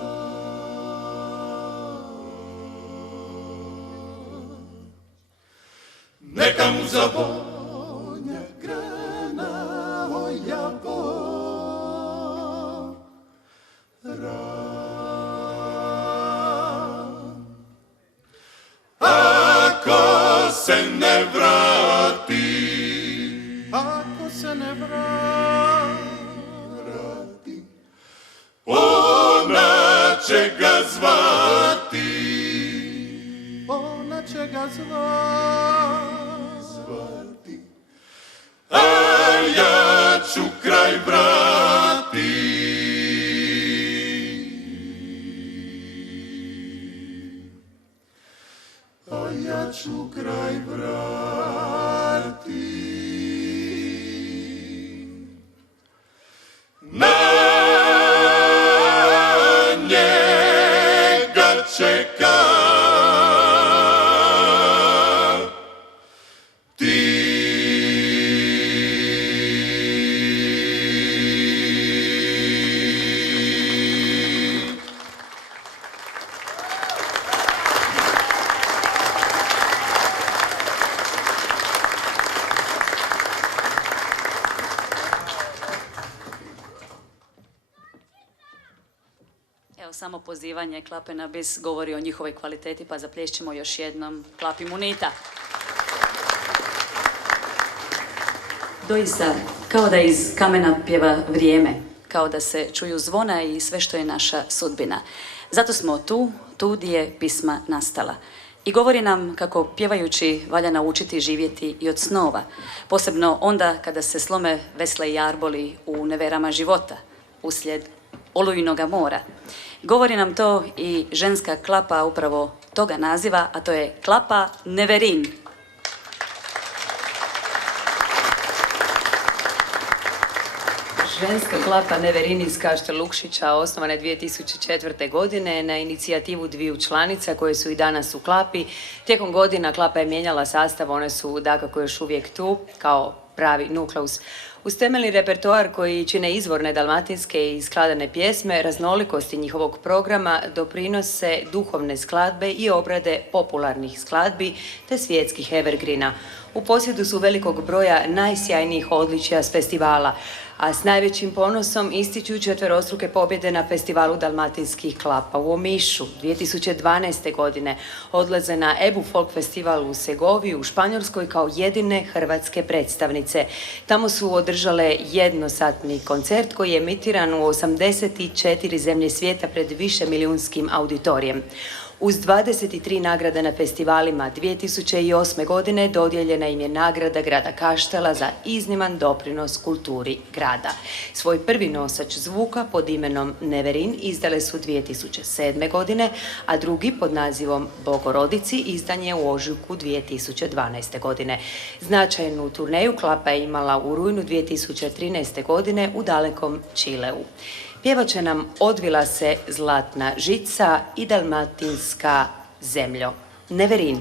Neka mu zavonja grana javora. Ako se ne vrati, ako se ne vrati, ona će ga zvati, ona će ga zvati, a ja ću kraj vrati. Evo, samo pozivanje Klape na bis govori o njihovoj kvaliteti, pa zaplješćemo još jednom Klapi Munita. Doista, kao da iz kamena pjeva vrijeme, kao da se čuju zvona i sve što je naša sudbina. Zato smo tu gdje je pisma nastala. I govori nam kako pjevajući valja naučiti živjeti i od snova, posebno onda kada se slome vesle i jarboli u neverama života, uslijed olujnoga mora. Govori nam to i ženska klapa upravo toga naziva, a to je Klapa Neverin. Ženska klapa Neverin iz Kaštel Lukšića osnovana je 2004. godine na inicijativu dviju članica koje su i danas u klapi. Tijekom godina klapa je mijenjala sastav, one su dakako još uvijek tu kao pravi nukleus. Uz temeljni repertoar koji čine izvorne dalmatinske i skladane pjesme, raznolikosti njihovog programa doprinose duhovne skladbe i obrade popularnih skladbi te svjetskih evergrina. U posjedu su velikog broja najsjajnijih odličja s festivala, a s najvećim ponosom ističu četverostruke pobjede na festivalu dalmatinskih klapa u Omišu 2012. godine. Odlaze na Ebu Folk festival u Segoviji u Španjolskoj kao jedine hrvatske predstavnice. Tamo su održale jednosatni koncert koji je emitiran u 84 zemlje svijeta pred višemilijunskim auditorijem. Uz 23 nagrade na festivalima 2008. godine dodijeljena im je nagrada grada Kaštela za izniman doprinos kulturi grada. Svoj prvi nosač zvuka pod imenom Neverin izdale su 2007. godine, a drugi pod nazivom Bogorodici izdan je u ožujku 2012. godine. Značajnu turneju klapa je imala u rujnu 2013. godine u dalekom Čileu. Pjevat će nam Odvila se zlatna žica i dalmatinska zemljo. Neverin.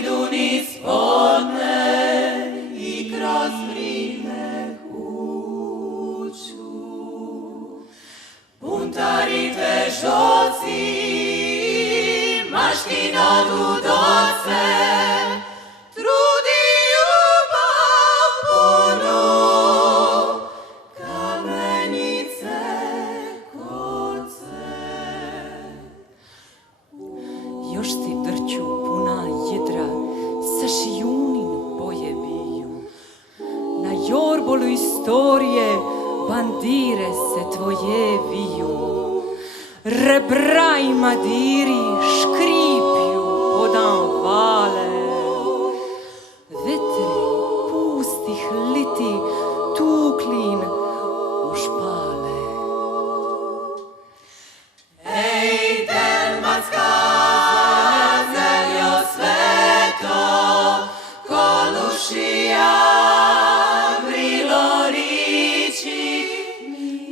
idu niz podne i kroz vrime kuću. Buntari težoci, maški nodu doce, trudi ljubav punu, kamenice koce. Još ti drću puna jedra, sa šijunin boje biju. Na jorbolu istorije bandire se tvoje viju. Rebra i madiri škripju podan vale. Vetre pustih liti tuklin u špale. Ej, Delmatska zemljo sveto, Kolušija, vrilo riči,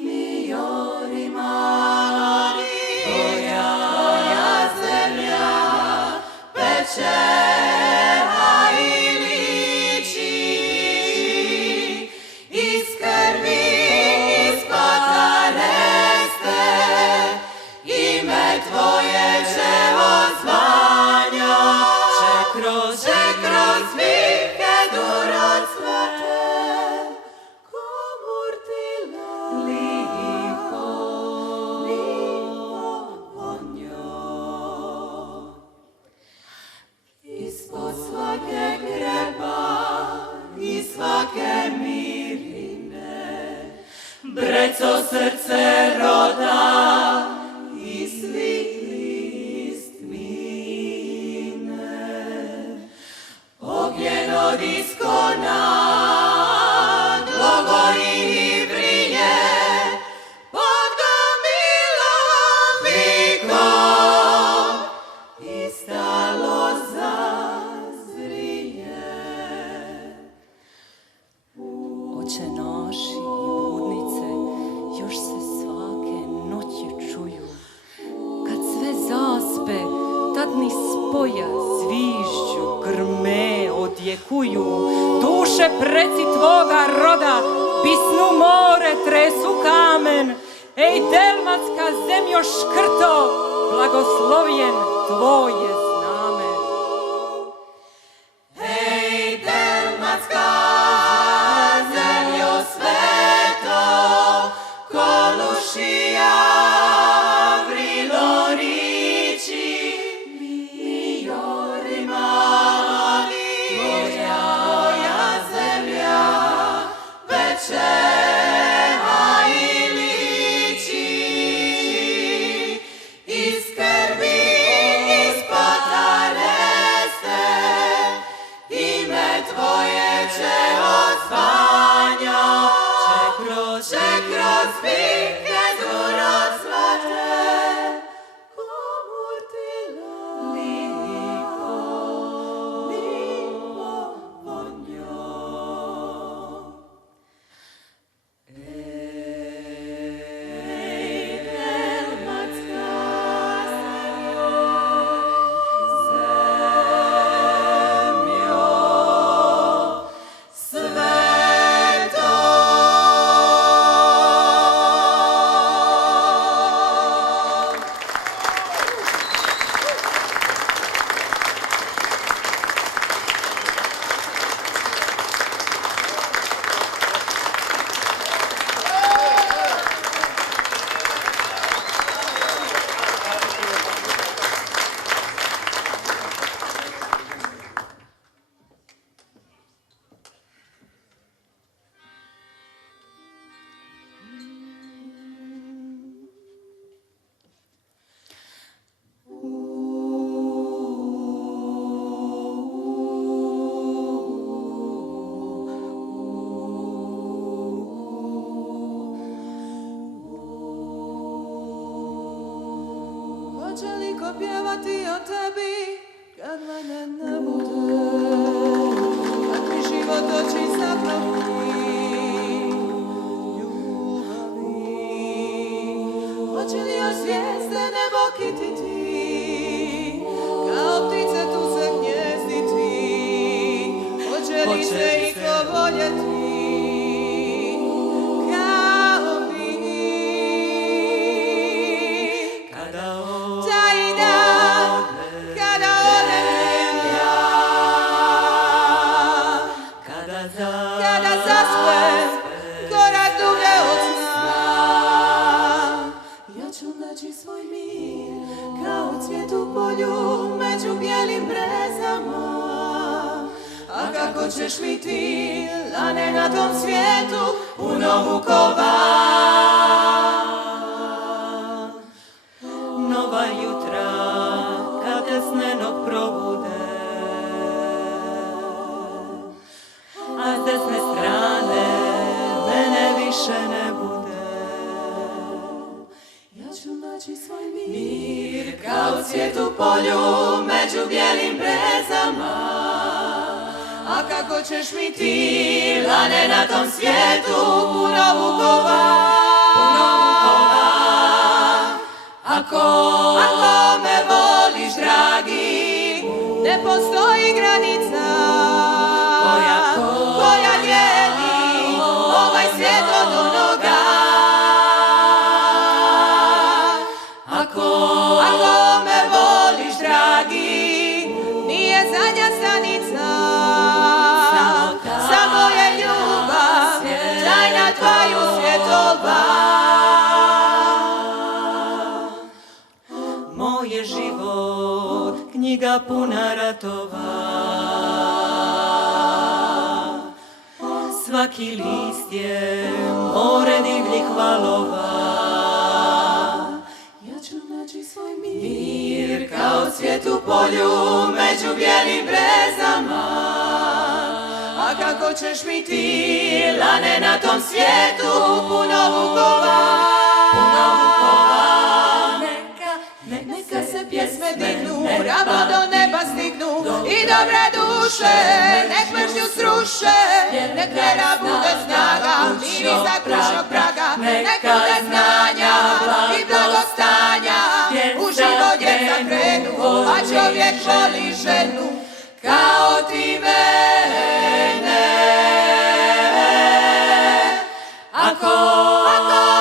Mijori mali, tvoja zemlja peče, a i liči. Iz krvi, iz pota neste, ime tvoje će odzvanja, će kroz biljke durocvete, ko murtila lipo vonjo. Ispod svake greba i svake mirine, breco srce roda i svih list mine. Ognjen od iskona glogori i vrije, pod gomilom vikom i stalo zazrije. Oče naši i budnice još se svake noći čuju. Kad sve zaspe, tad ni spoja zvižđu, grme, odjekuju. Duše preci tvoga roda bisnu more, tresu kamen. Ej, Delmatska zemljo škrto, blagoslovljen tvoje zname. Ej, Delmatska zemljo sveto, Kolušija, vrilo riči, Mijori mali, tvoja zemlja peče, a i liči. Iz krvi, iz pota neste, ime tvoje će odzvanja, će kroz biljke durocvete, ko murtila lipo vonjo. Ej, Delmatska zemljo sveto. Hoće li ko pjevati o tebi kad mene ne bude, kad mi život oči zakloni ljubavi? Hoće li još zvijezde nebo kititi, kao ptice tu se gnjezditi? Želi se iko voljeti kao mi. Kada Taj dan kada odem ja, kada zaspem korak duge od sna, ja ću naći svoj mir kao cvijet u polju među bijelim brezama. A kako ćeš mi ti, lane, na tom svijetu puno mukova. nova jutra kad te snenog probude, a s desne strane mene više ne bude. Ja ću naći svoj mir kao cvijet u polju među bijelim brezama. A kako ćeš mi ti, lane, na tom svijetu puno vukova. Ako me voliš, dragi, ne postoji granica koja dijeli ovaj svijet od onoga. Ako me voliš, dragi, nije zadnja stanica, samo je ljubav, tajna dvaju svjetova. Moj je život knjiga puna ratova, svaki list je more divljih valova. Ja ću naći svoj mir kao cvijet u polju među bijelim brezama. A kako ćeš mi ti, lane, na tom svijetu puno vukova. Neka se pjesme dignu, ravno do neba stignu i dobre duše nek mržnju sruše. Nek vjera bude snaga, miris za krušnog praga. Nek bude znanja i blagostanja, u život djeca krenu, a čovjek voli ženu kao ti mene. Ako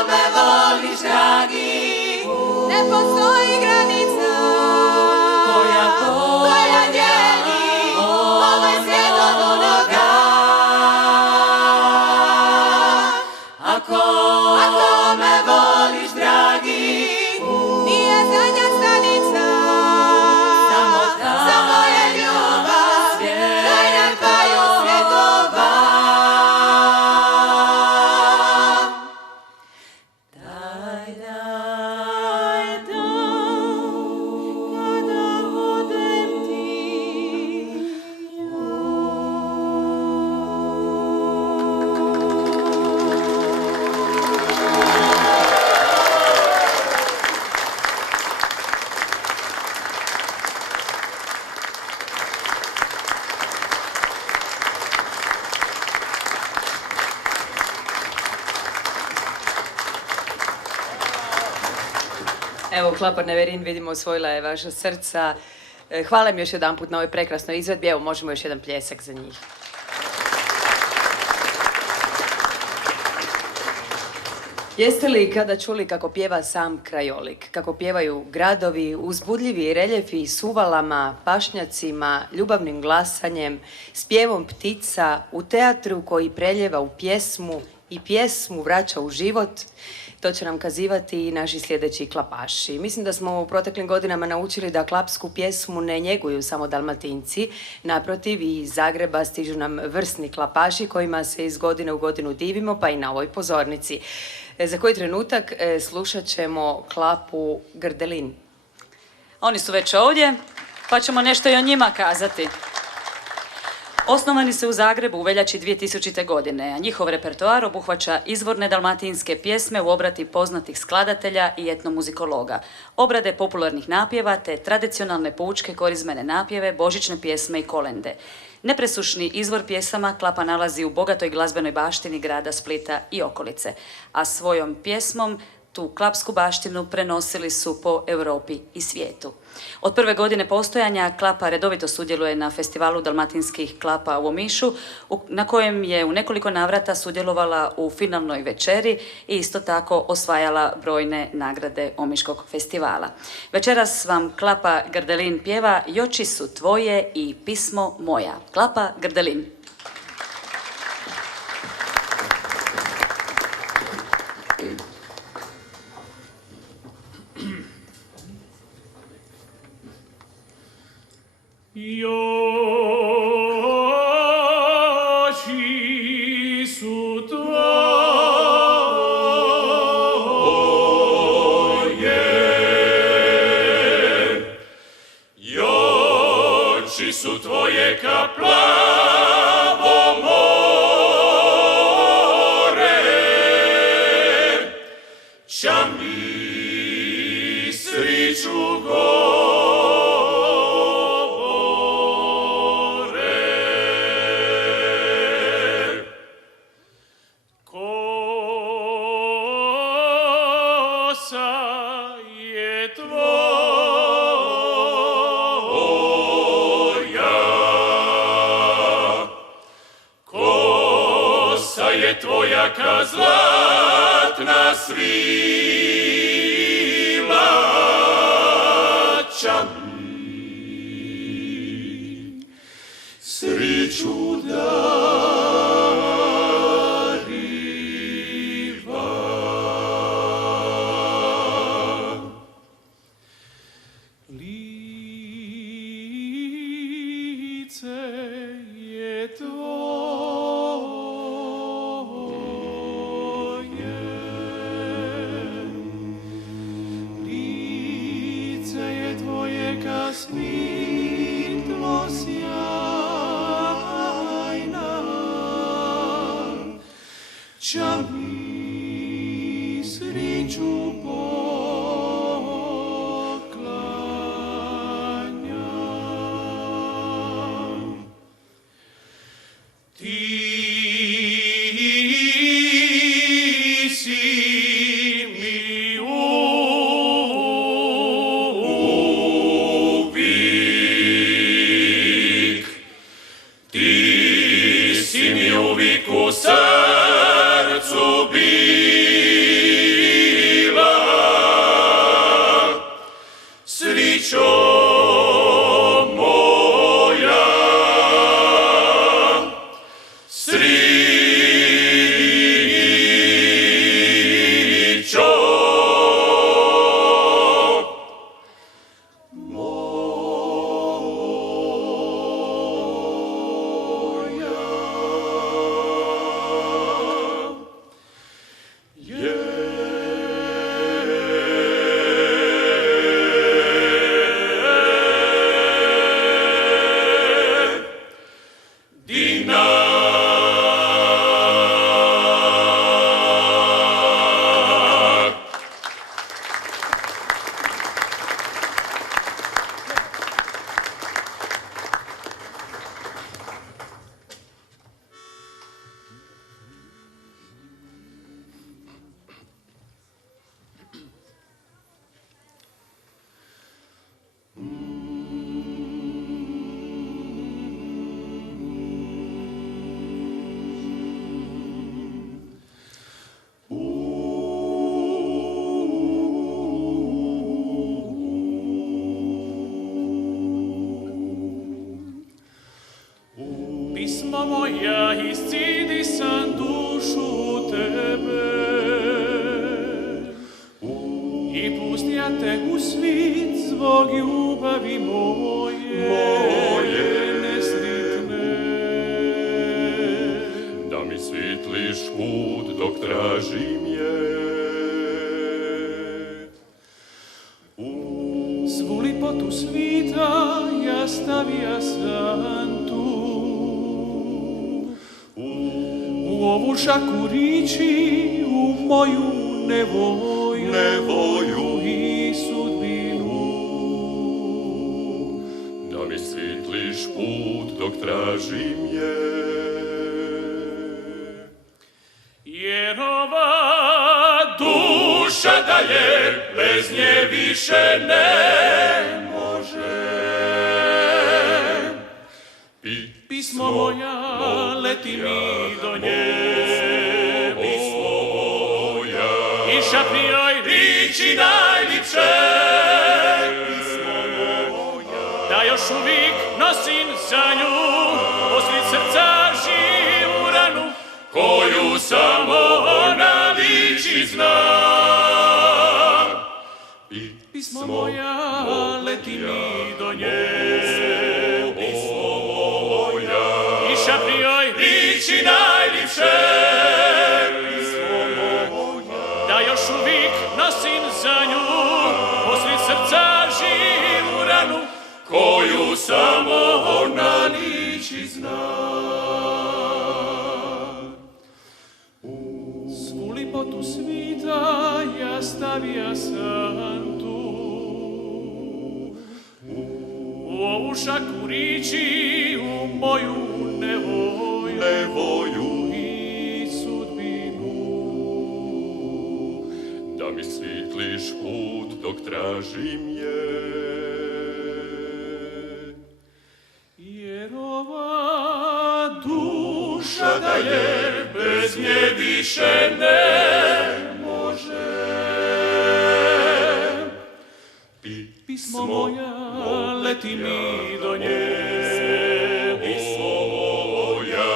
me voliš, dragi, ne postoji granica koja dijeli ovaj svijet od onoga. Ako me voliš, dragi, nije zadnja stanica, samo je ljubav, tajna dvaju svjetova. Taj dan kada odem ti Evo, Klapa Neverin, vidimo, osvojila je vaša srca. Hvala im još jedanput na ovoj prekrasnoj izvedbi. Evo, možemo još jedan pljesak za njih. Jeste li kada čuli kako pjeva sam krajolik, kako pjevaju gradovi, uzbudljivi reljefi s uvalama, pašnjacima, ljubavnim glasanjem, spjevom ptica, u teatru koji preljeva u pjesmu i pjesmu vraća u život? To će nam kazivati i naši sljedeći klapaši. Mislim da smo u proteklim godinama naučili da klapsku pjesmu ne njeguju samo Dalmatinci. Naprotiv, i iz Zagreba stižu nam vrsni klapaši kojima se iz godine u godinu divimo, pa i na ovoj pozornici. Za koji trenutak slušat ćemo klapu Grdelin. Oni su već ovdje, pa ćemo nešto i o njima kazati. Osnovani su u Zagrebu u veljači 2000. godine, a njihov repertoar obuhvaća izvorne dalmatinske pjesme u obradi poznatih skladatelja i etnomuzikologa, obrade popularnih napjeva te tradicionalne poučke korizmene napjeve, božićne pjesme i kolende. Nepresušni izvor pjesama Klapa nalazi u bogatoj glazbenoj baštini grada Splita i okolice, a svojom pjesmom tu klapsku baštinu prenosili su po Europi i svijetu. Od prve godine postojanja Klapa redovito sudjeluje na festivalu dalmatinskih klapa u Omišu, na kojem je u nekoliko navrata sudjelovala u finalnoj večeri i isto tako osvajala brojne nagrade Omiškog festivala. Večeras vam Klapa Grdelin pjeva Joči su tvoje i pismo moja. Klapa Grdelin. Joči su tvoje ka plavo more, ča mi sriću tvoja ka zlatna svila, ča mi sriću dariva. Lice je svitlo sjajna, ča mi sriću poklanja. Ti si mi uvijek u srcu bila, srićo moja, srićo pismo moja, iscidi sam dušu tebe i pusti ja te u svit zbog ljubavi moje neslitne. Da mi svitliš put dok tražim je, svu lipotu svita ja stavija sam tu, u ovu žaku riči, u moju nevoju i sudbinu. Da mi svitliš put dok tražim je, jer ova duša je bez nje više ne može. Pismo moja, leti mi do nje, pismo moja, i šapni joj riči najljepše, pismo moja, da još uvijek nosim za nju, posred srca živu ranu, koju samo ona liči zna. Pismo moja, leti mi do nje, pismo moja, i šapni joj riči najljepše, pismo moja, da još uvijek nosim za nju, posred srca živu ranu, koju samo ona liči zna. Svu lipotu svita ja stavija sam tu, u ovu šaku riči, u moju nevolju i sudbinu, da mi svitliš put dok tražim je. Jer ova duša da je bez nje više ne može. Pismo moja, leti mi do nje, pismo moja,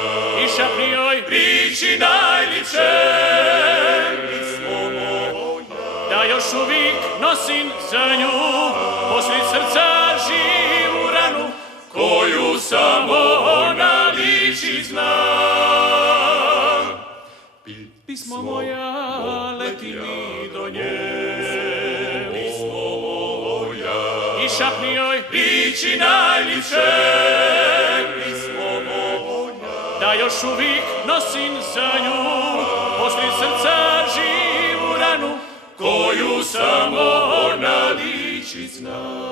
i šapni joj riči najljepše, pismo moja, da još uvijek nosim za nju, posred srca živu ranu, koju samo ona liči zna. Pismo moja, leti mi do nje, pismo moja, i šapni joj riči najljepše, pismo moja, da još uvijek nosim za nju, posred srca živu ranu, koju samo ona liči zna.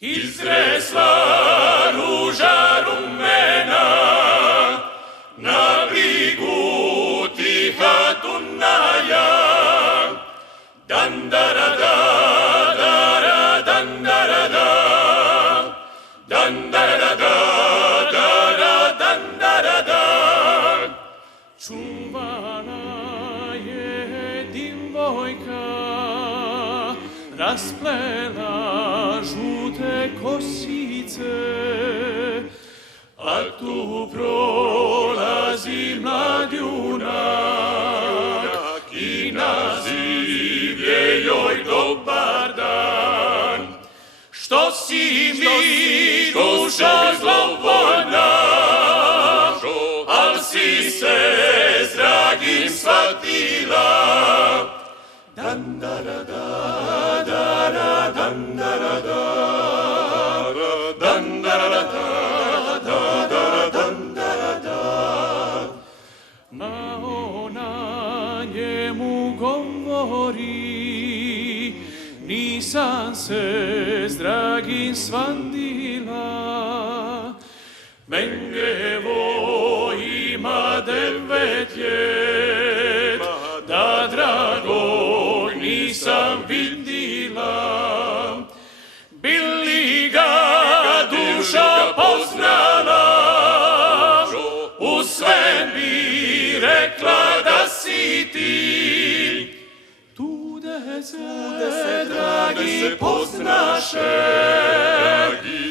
Izresla ruža rumena, na brigu tiha Dunaja, dandarada, dara, dandarada, dandarada, dara, dandarada. Čuvana je divojka, rasplela žute kosice, a tu prolazi mlad junak i naziv je joj dobar dan. Što si mi dušo zlovoljna, al si se s dragim shvatila. Dandarada, dara, dandarada, dandarada, dara, dandarada. Ma ona njemu govori, nisam se s dragim svandila. Mengevo ima 9 ljet, da dragog nisam vidila. Bili ga duša poznala, u sve bi rekla da si ti. Tu dece Svude se, dragi, poznaše,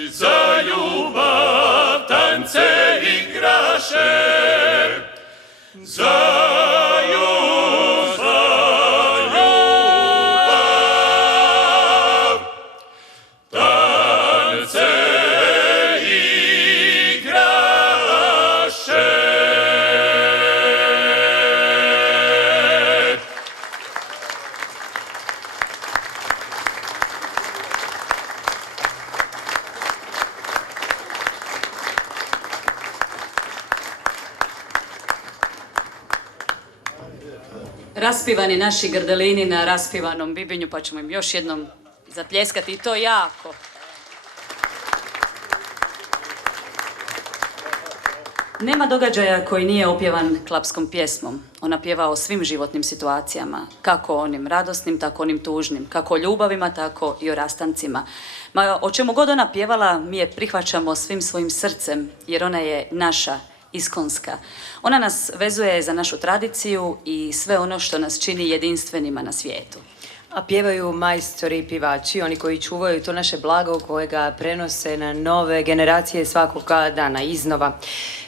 za ljubav tance igraše, za ljubav tance igraše. Raspivani naši grdelini na raspivanom Bibinju, pa ćemo im još jednom zapljeskati i to jako. Nema događaja koji nije opjevan klapskom pjesmom. Ona pjeva o svim životnim situacijama, kako onim radosnim, tako onim tužnim, kako o ljubavima, tako i o rastancima. Ma o čemu god ona pjevala, mi je prihvaćamo svim svojim srcem, jer ona je naša, iskonska. Ona nas vezuje za našu tradiciju i sve ono što nas čini jedinstvenima na svijetu. A pjevaju majstori i pjevači, oni koji čuvaju to naše blago kojega prenose na nove generacije svakoga dana iznova.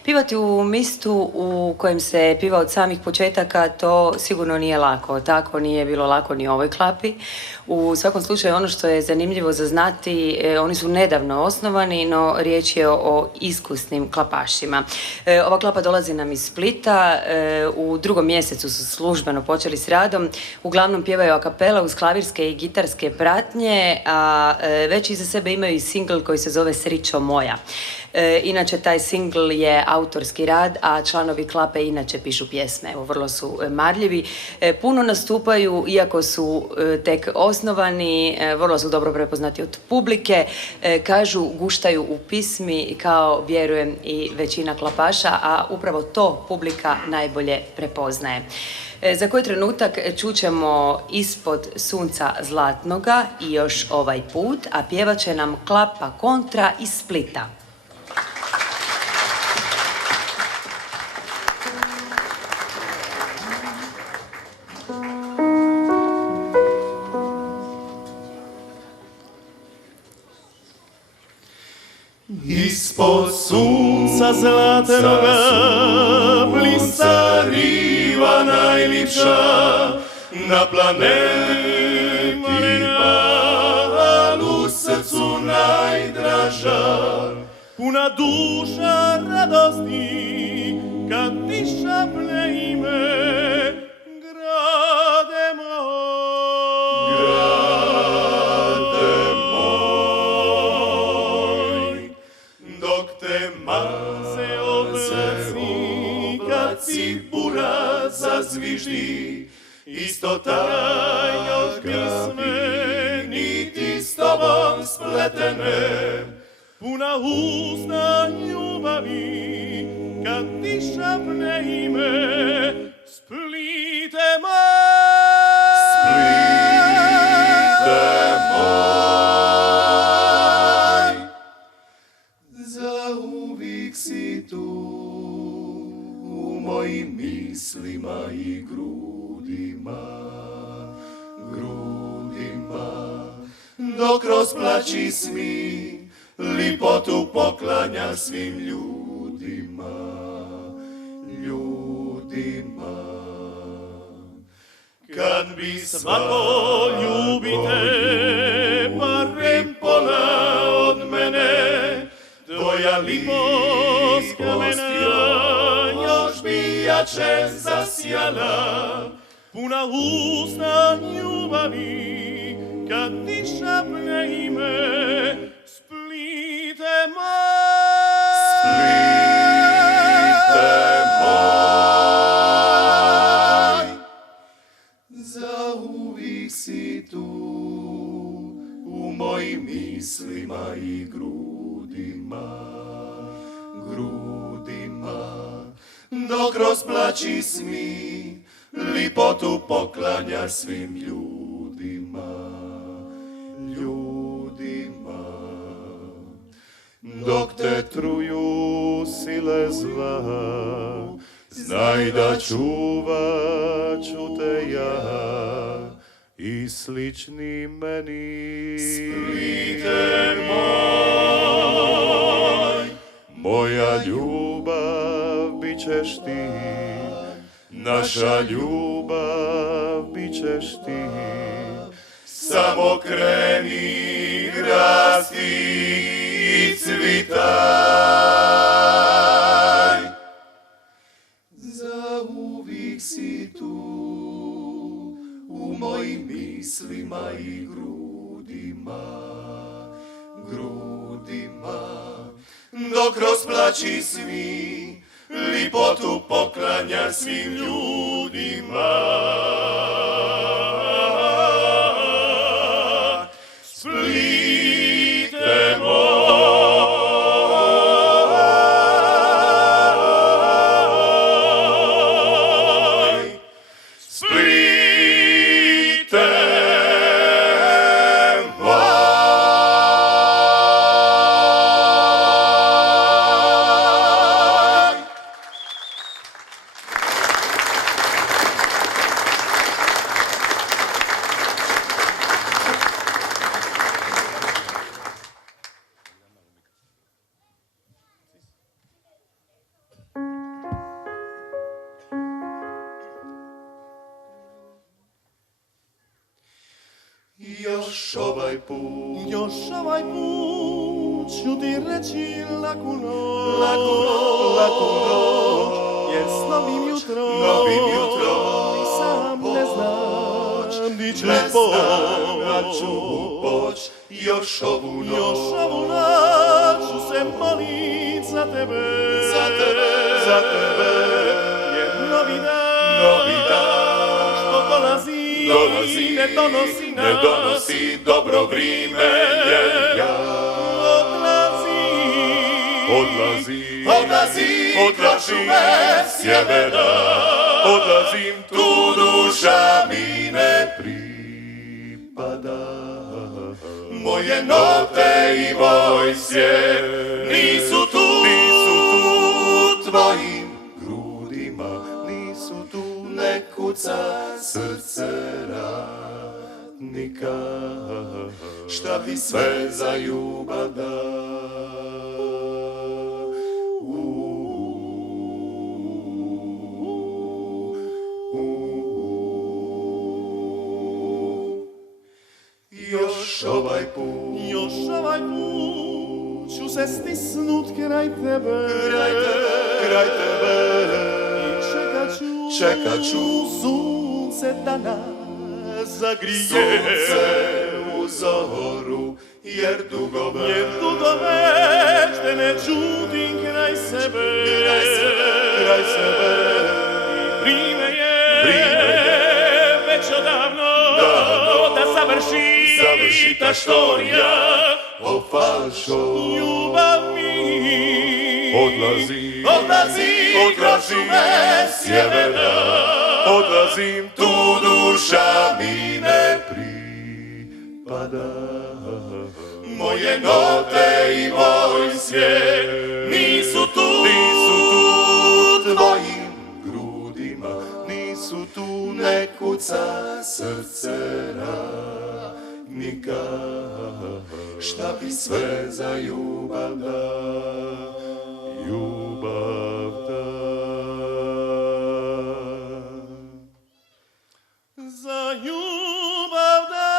Pivati u mistu u kojem se piva od samih početaka, to sigurno nije lako. Tako nije bilo lako ni ovoj klapi. U svakom slučaju ono što je zanimljivo za znati, oni su nedavno osnovani, no riječ je o iskusnim klapašima. Ova klapa dolazi nam iz Splita, u 2. mjesecu su službeno počeli s radom, uglavnom pjevaju a kapela uz klavirske i gitarske pratnje, a već iza sebe imaju i singl koji se zove Srićo moja. Inače, taj singl je autorski rad, a članovi klape inače pišu pjesme. Evo, vrlo su marljivi. Puno nastupaju, iako su tek osnovani, vrlo su dobro prepoznati od publike. Kažu, guštaju u pismi, kao vjerujem i većina klapaša, a upravo to publika najbolje prepoznaje. Za koji trenutak čućemo Ispod sunca zlatnoga i još ovaj put, a pjevat će nam klapa Kontra iz Splita. Ispod sunca zlatnoga blista riva najlipša na planeti, malu srcu najdraža. Puna duša radosti kad ti šapne ime, grade moj, grade moj. Dok te maze oblaci, bura zazviždi, isto taj još pisme, niti s tobom spletene. Puna usta ljubavi, kad ti šapne ime, Splite moj, Splite moj. Zauvijek si tu u mojim mislima i grudima, grudima, dok kroz plać i smih lipotu poklanja svim ljudima, ljudima. Kad bi svako ljubite barem pola od mene, tvoja lipost kamena još bi jače zasjala. Puna usta ljubavi, kad ti šapne ime, Splite moj, Splite moj. Zauvijek si tu u mojim mislima i grudima, grudima, dok kroz plać i smih lipotu poklanja svim ljudima, ljudima. Dok te truju sile zla, znaj da čuvat ću te ja, i slični meni. Splite moj, moja ljubav bit ćeš ti, naša ljubav bit ćeš ti. samo kreni rasti i cvitaj. Zauvijek si tu u mojim mislima i grudima, dok rozplači svi, lipotu poklanja svim ljudima. Splite moj, splite još ovaj put ću ti reći laku noć, jer s novim jutrom ni sam ne znam di ću poć. Još ovu noć ću se molit za tebe, jer novi dan što dolazi ne donosi dobro vrijeme, jer ja odlazi me sjevera, odlazim tu, duša mi ne pripada. Moje note i moj svijet nisu tu tvojim grudima, nisu tu, ne kuca srce radnika, šta bi sve za ljubav dao. Još ovaj put ću se stisnut kraj tebe, i čekat ću sunce da nas zagrije, sunce u zoru, jer dugo već te ne čutim kraj sebe, i vrime je već odavno da završi ta štorija o falšo. Ljubav mi odlazi me sjevera, odlazim tu, duša mi ne pripada. Moje note i moj svijet nisu tu tvojim grudima, nisu tu, ne kuca srce radnika, šta bi sve za ljubav dao. Za ljubav da.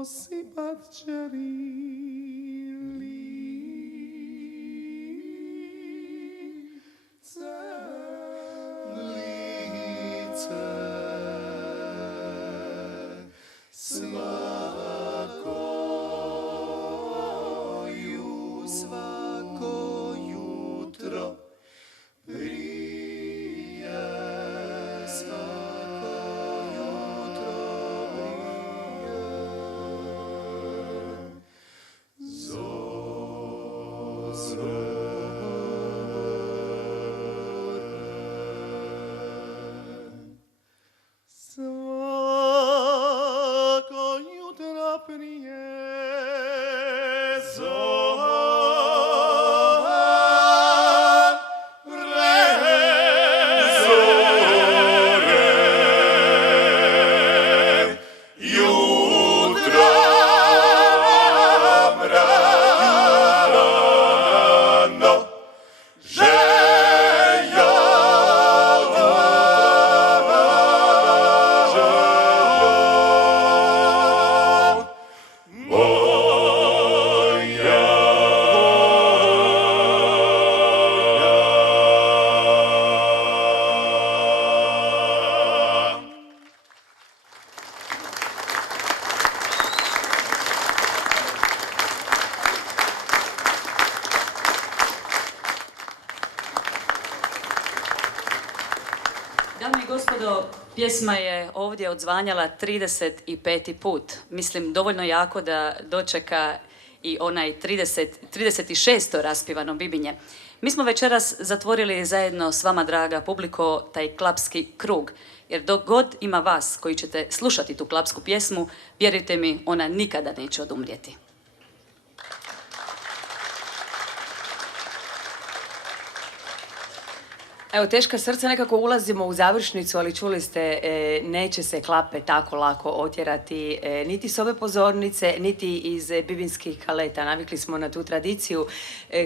posipat će svako jutro prije svako jutro prije svako jutro prije Dame i gospodo, pjesma je ovdje odzvanjala 35. put. Mislim, dovoljno jako da dočeka i onaj 36. raspivano Bibinje. Mi smo večeras zatvorili zajedno s vama, draga publiko, taj klapski krug. Jer dok god ima vas koji ćete slušati tu klapsku pjesmu, vjerujte mi, ona nikada neće odumrijeti. Evo, teška srca, nekako ulazimo u završnicu, ali čuli ste, neće se klape tako lako otjerati niti s ove pozornice, niti iz bibinskih kaleta. Navikli smo na tu tradiciju.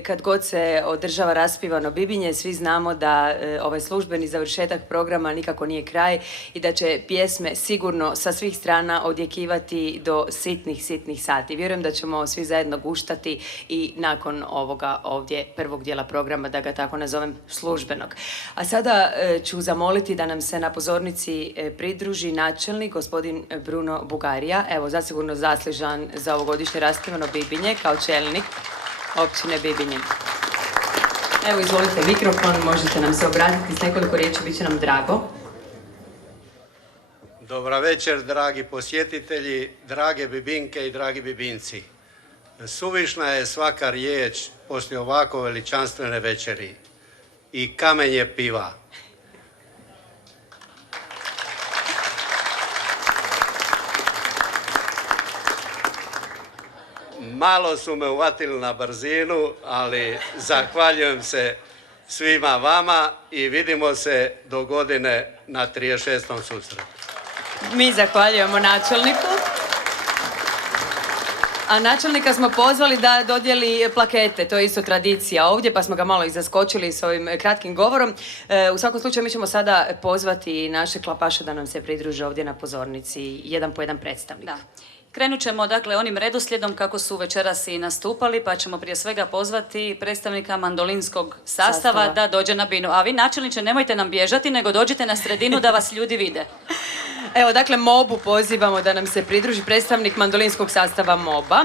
Kad god se održava raspivano Bibinje, svi znamo da ovaj službeni završetak programa nikako nije kraj i da će pjesme sigurno sa svih strana odjekivati do sitnih sati. Vjerujem da ćemo svi zajedno guštati i nakon ovoga ovdje prvog dijela programa, da ga tako nazovem, službenog. A sada ću zamoliti da nam se na pozornici pridruži načelnik, gospodin Bruno Bugarija. Evo, zasigurno zaslužan za ovogodišnje raspivano Bibinje kao čelnik općine Bibinje. Evo, izvolite mikrofon, možete nam se obratiti s nekoliko riječi, bit će nam drago. Dobra večer, dragi posjetitelji, drage Bibinke i dragi Bibinci. Suvišna je svaka riječ poslije ovako veličanstvene večeri. I kamenje piva. Malo su me uvatili na brzinu, ali zahvaljujem se svima vama i vidimo se do godine na 36. susretu. Mi zahvaljujemo načelniku. A načelnika smo pozvali da dodijeli plakete, to je isto tradicija ovdje, pa smo ga malo i zaskočili s ovim kratkim govorom. U svakom slučaju mi ćemo sada pozvati naše klapaše da nam se pridruže ovdje na pozornici, jedan po jedan predstavnik. Da. Krenut ćemo dakle onim redoslijedom kako su večeras i nastupali, pa ćemo prije svega pozvati predstavnika mandolinskog sastava da dođe na binu. A vi, načelniče, nemojte nam bježati, nego dođite na sredinu da vas ljudi vide. Evo, dakle, MOB-u pozivamo da nam se pridruži predstavnik mandolinskog sastava MOB-a.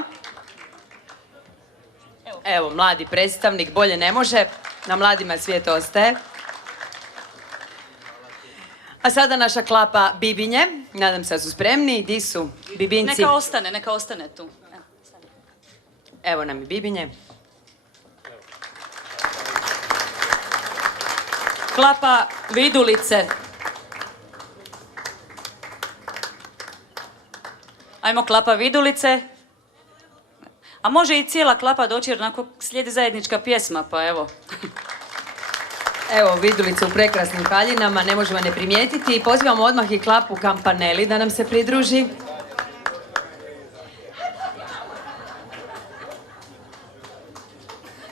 Evo, mladi predstavnik, bolje ne može, na mladima svijet ostaje. A sada naša klapa Bibinje, nadam se da su spremni, di su Bibinci? Neka ostane tu. Evo nam i Bibinje. Klapa Vidulice. Ajmo klapa Vidulice. A može i cijela klapa doći jer onako slijedi zajednička pjesma, pa evo. Evo, Vidulice u prekrasnim haljinama, ne možemo ne primijetiti. I pozivamo odmah i klapu Kampaneli da nam se pridruži.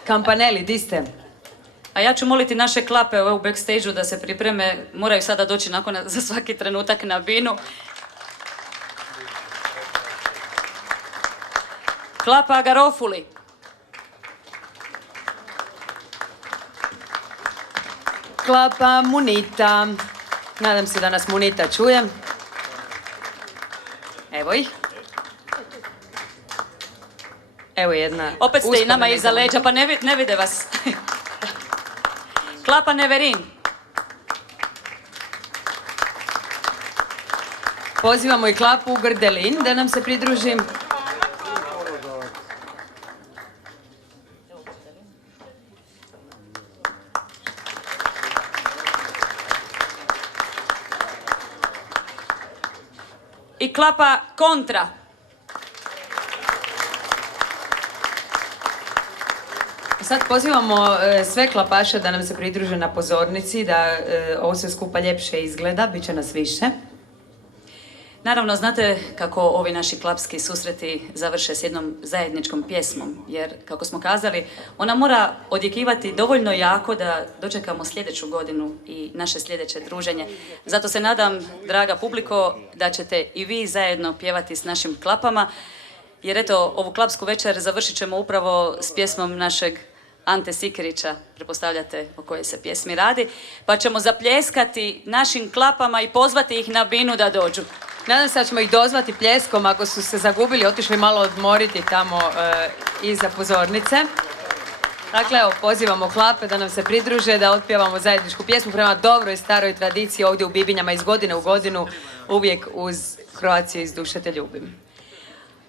Kampaneli, di ste? A ja ću moliti naše klape u backstage-u da se pripreme. Moraju sada doći nakon za svaki trenutak na binu. Klapa Garofuli. Klapa Munita. Nadam se da nas Munita čuje. Evo ih. Evo jedna. Opet ste i nama uspomena iza leđa, pa ne vide vas. Klapa Neverin. Pozivamo i klapu Grdelin da nam se pridruži. I klapa Kontra. Sad pozivamo sve klapaše da nam se pridruže na pozornici, da ovo sve skupa ljepše izgleda, bit će nas više. Naravno, znate kako ovi naši klapski susreti završe s jednom zajedničkom pjesmom, jer, kako smo kazali, ona mora odjekivati dovoljno jako da dočekamo sljedeću godinu i naše sljedeće druženje. Zato se nadam, draga publiko, da ćete i vi zajedno pjevati s našim klapama, jer eto, ovu klapsku večer završit ćemo upravo s pjesmom našeg Ante Sikirića, pretpostavljate o kojoj se pjesmi radi, pa ćemo zapljeskati našim klapama i pozvati ih na binu da dođu. Nadam se da ćemo ih dozvati pljeskom ako su se zagubili, otišli malo odmoriti tamo iza pozornice. Dakle, evo, pozivamo klape da nam se pridruže, da otpjevamo zajedničku pjesmu prema dobroj staroj tradiciji ovdje u Bibinjama iz godine u godinu, uvijek uz Croaciju iz duše te ljubim.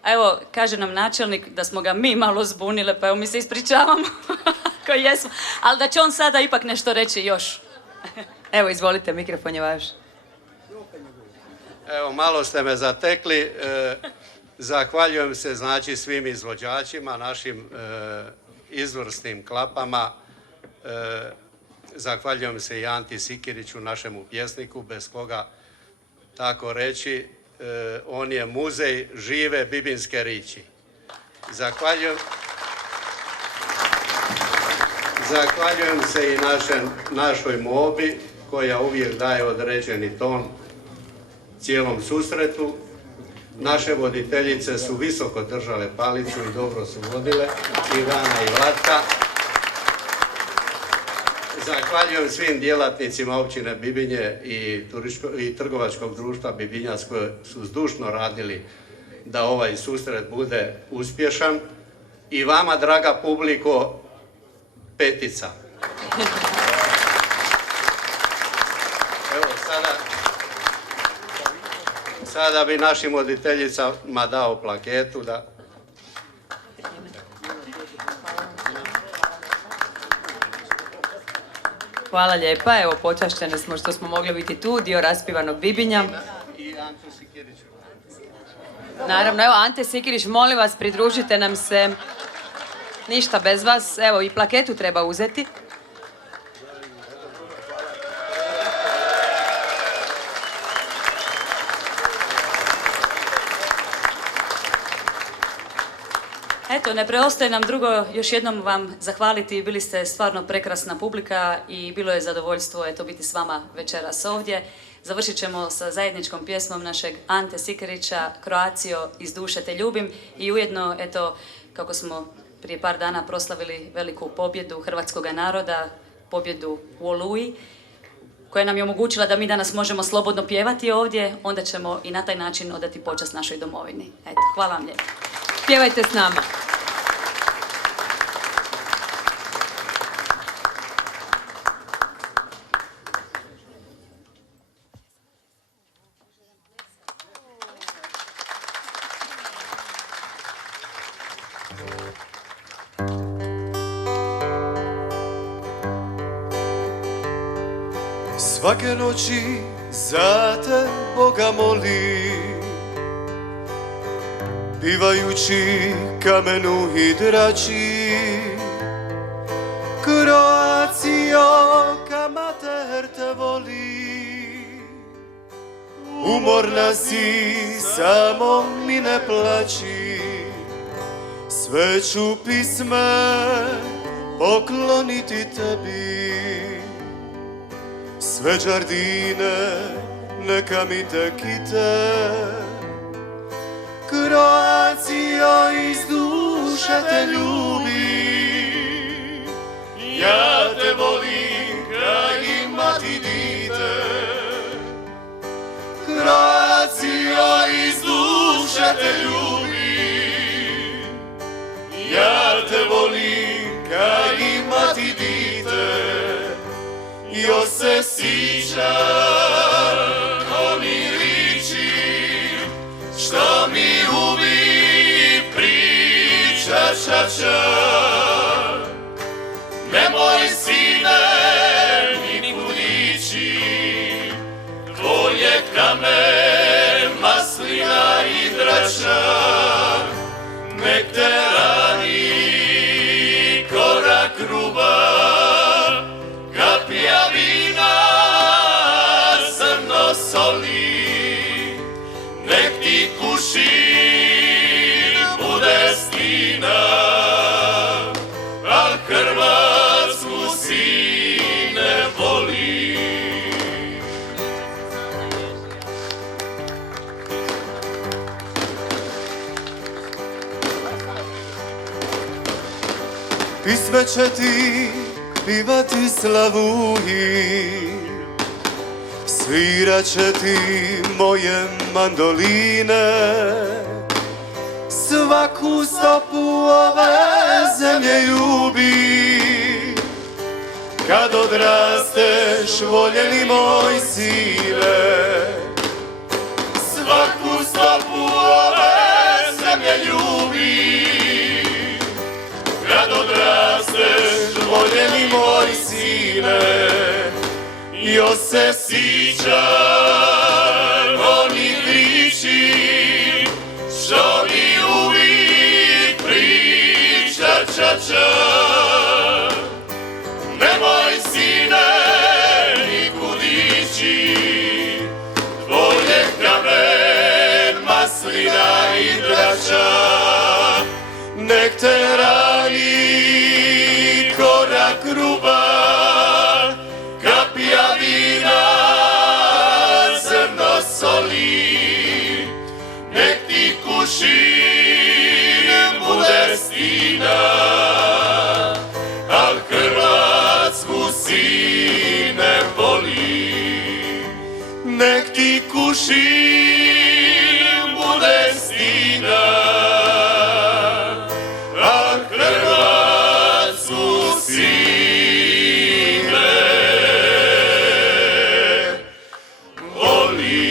Evo, kaže nam načelnik da smo ga mi malo zbunile, pa evo mi se ispričavamo koji jesmo, ali da će on sada ipak nešto reći još. Evo, izvolite, mikrofon je vaš. Evo, malo ste me zatekli. Zahvaljujem se, znači, svim izvođačima, našim izvrsnim klapama. Zahvaljujem se i Anti Sikiriću, našemu pjesniku, bez koga, tako reći, on je muzej žive bibinske riči. Zahvaljujem se i našoj Mobi, koja uvijek daje određeni ton cijelom susretu. Naše voditeljice su visoko držale palicu i dobro su vodile, Ivana i Vlatka. Zahvaljujem svim djelatnicima općine Bibinje i trgovačkog društva Bibinjac koji su zdušno radili da ovaj susret bude uspješan. I vama, draga publiko, petica. Evo, sada bi našim voditeljicama dao plaketu da... Hvala lijepa, evo, počašćene smo što smo mogli biti tu, dio raspivanog Bibinja. I Antu Sikiriću. Naravno, evo, Ante Sikirić, molim vas, pridružite nam se. Ništa bez vas, evo, i plaketu treba uzeti. Eto, ne preostaje nam drugo još jednom vam zahvaliti. Bili ste stvarno prekrasna publika i bilo je zadovoljstvo eto biti s vama večeras ovdje. Završit ćemo sa zajedničkom pjesmom našeg Ante Sikirića, Croacio iz duše te ljubim, i ujedno, eto, kako smo prije par dana proslavili veliku pobjedu hrvatskog naroda, pobjedu u Oluji, koja nam je omogućila da mi danas možemo slobodno pjevati ovdje, onda ćemo i na taj način odati počast našoj domovini. Eto, hvala vam lijepo. Pjevajte s nama. Svake noći za te Boga molim, pivajući kamenu i drači. Croacio, ka mater te voli, umorna si, samo mi ne plaći. Sve ću pisme pokloniti tebi, sve đardine neka mi te kite. Croacio iz duše duše te ljubi, ja te volim kraj imati dite. Kroacijo, iz duše te ljubi, ja te volim kraj imati dite. Jo se sjećam oni riči što mi uvijek priča čača. Nemoj sine nikud ići, tvoje kamen, maslina i drača. Nek te rani korak ruba, kapija vina, zrno soli. Nek ti kušin bude stina, al Hrvatsku sine voli. I sve će ti pivati slavuji, svirat će ti moje mandoline. Svaku stopu ove zemlje ljubi, kad odrasteš voljeni moj sine. Svaku stopu ove zemlje ljubi, kad odrasteš voljeni moj sine. Jo se sjećam onih riči što mi uvijek priča čača. Nemoj sine nikud ići, tvoje kamen, maslina i drača. Nek te rani korak ruba, kapija vina, zrno soli. Nek ti kušin bude stina, al Hrvatsku sine voli. Nek ti kušin bude stina, al Hrvatsku sine voli.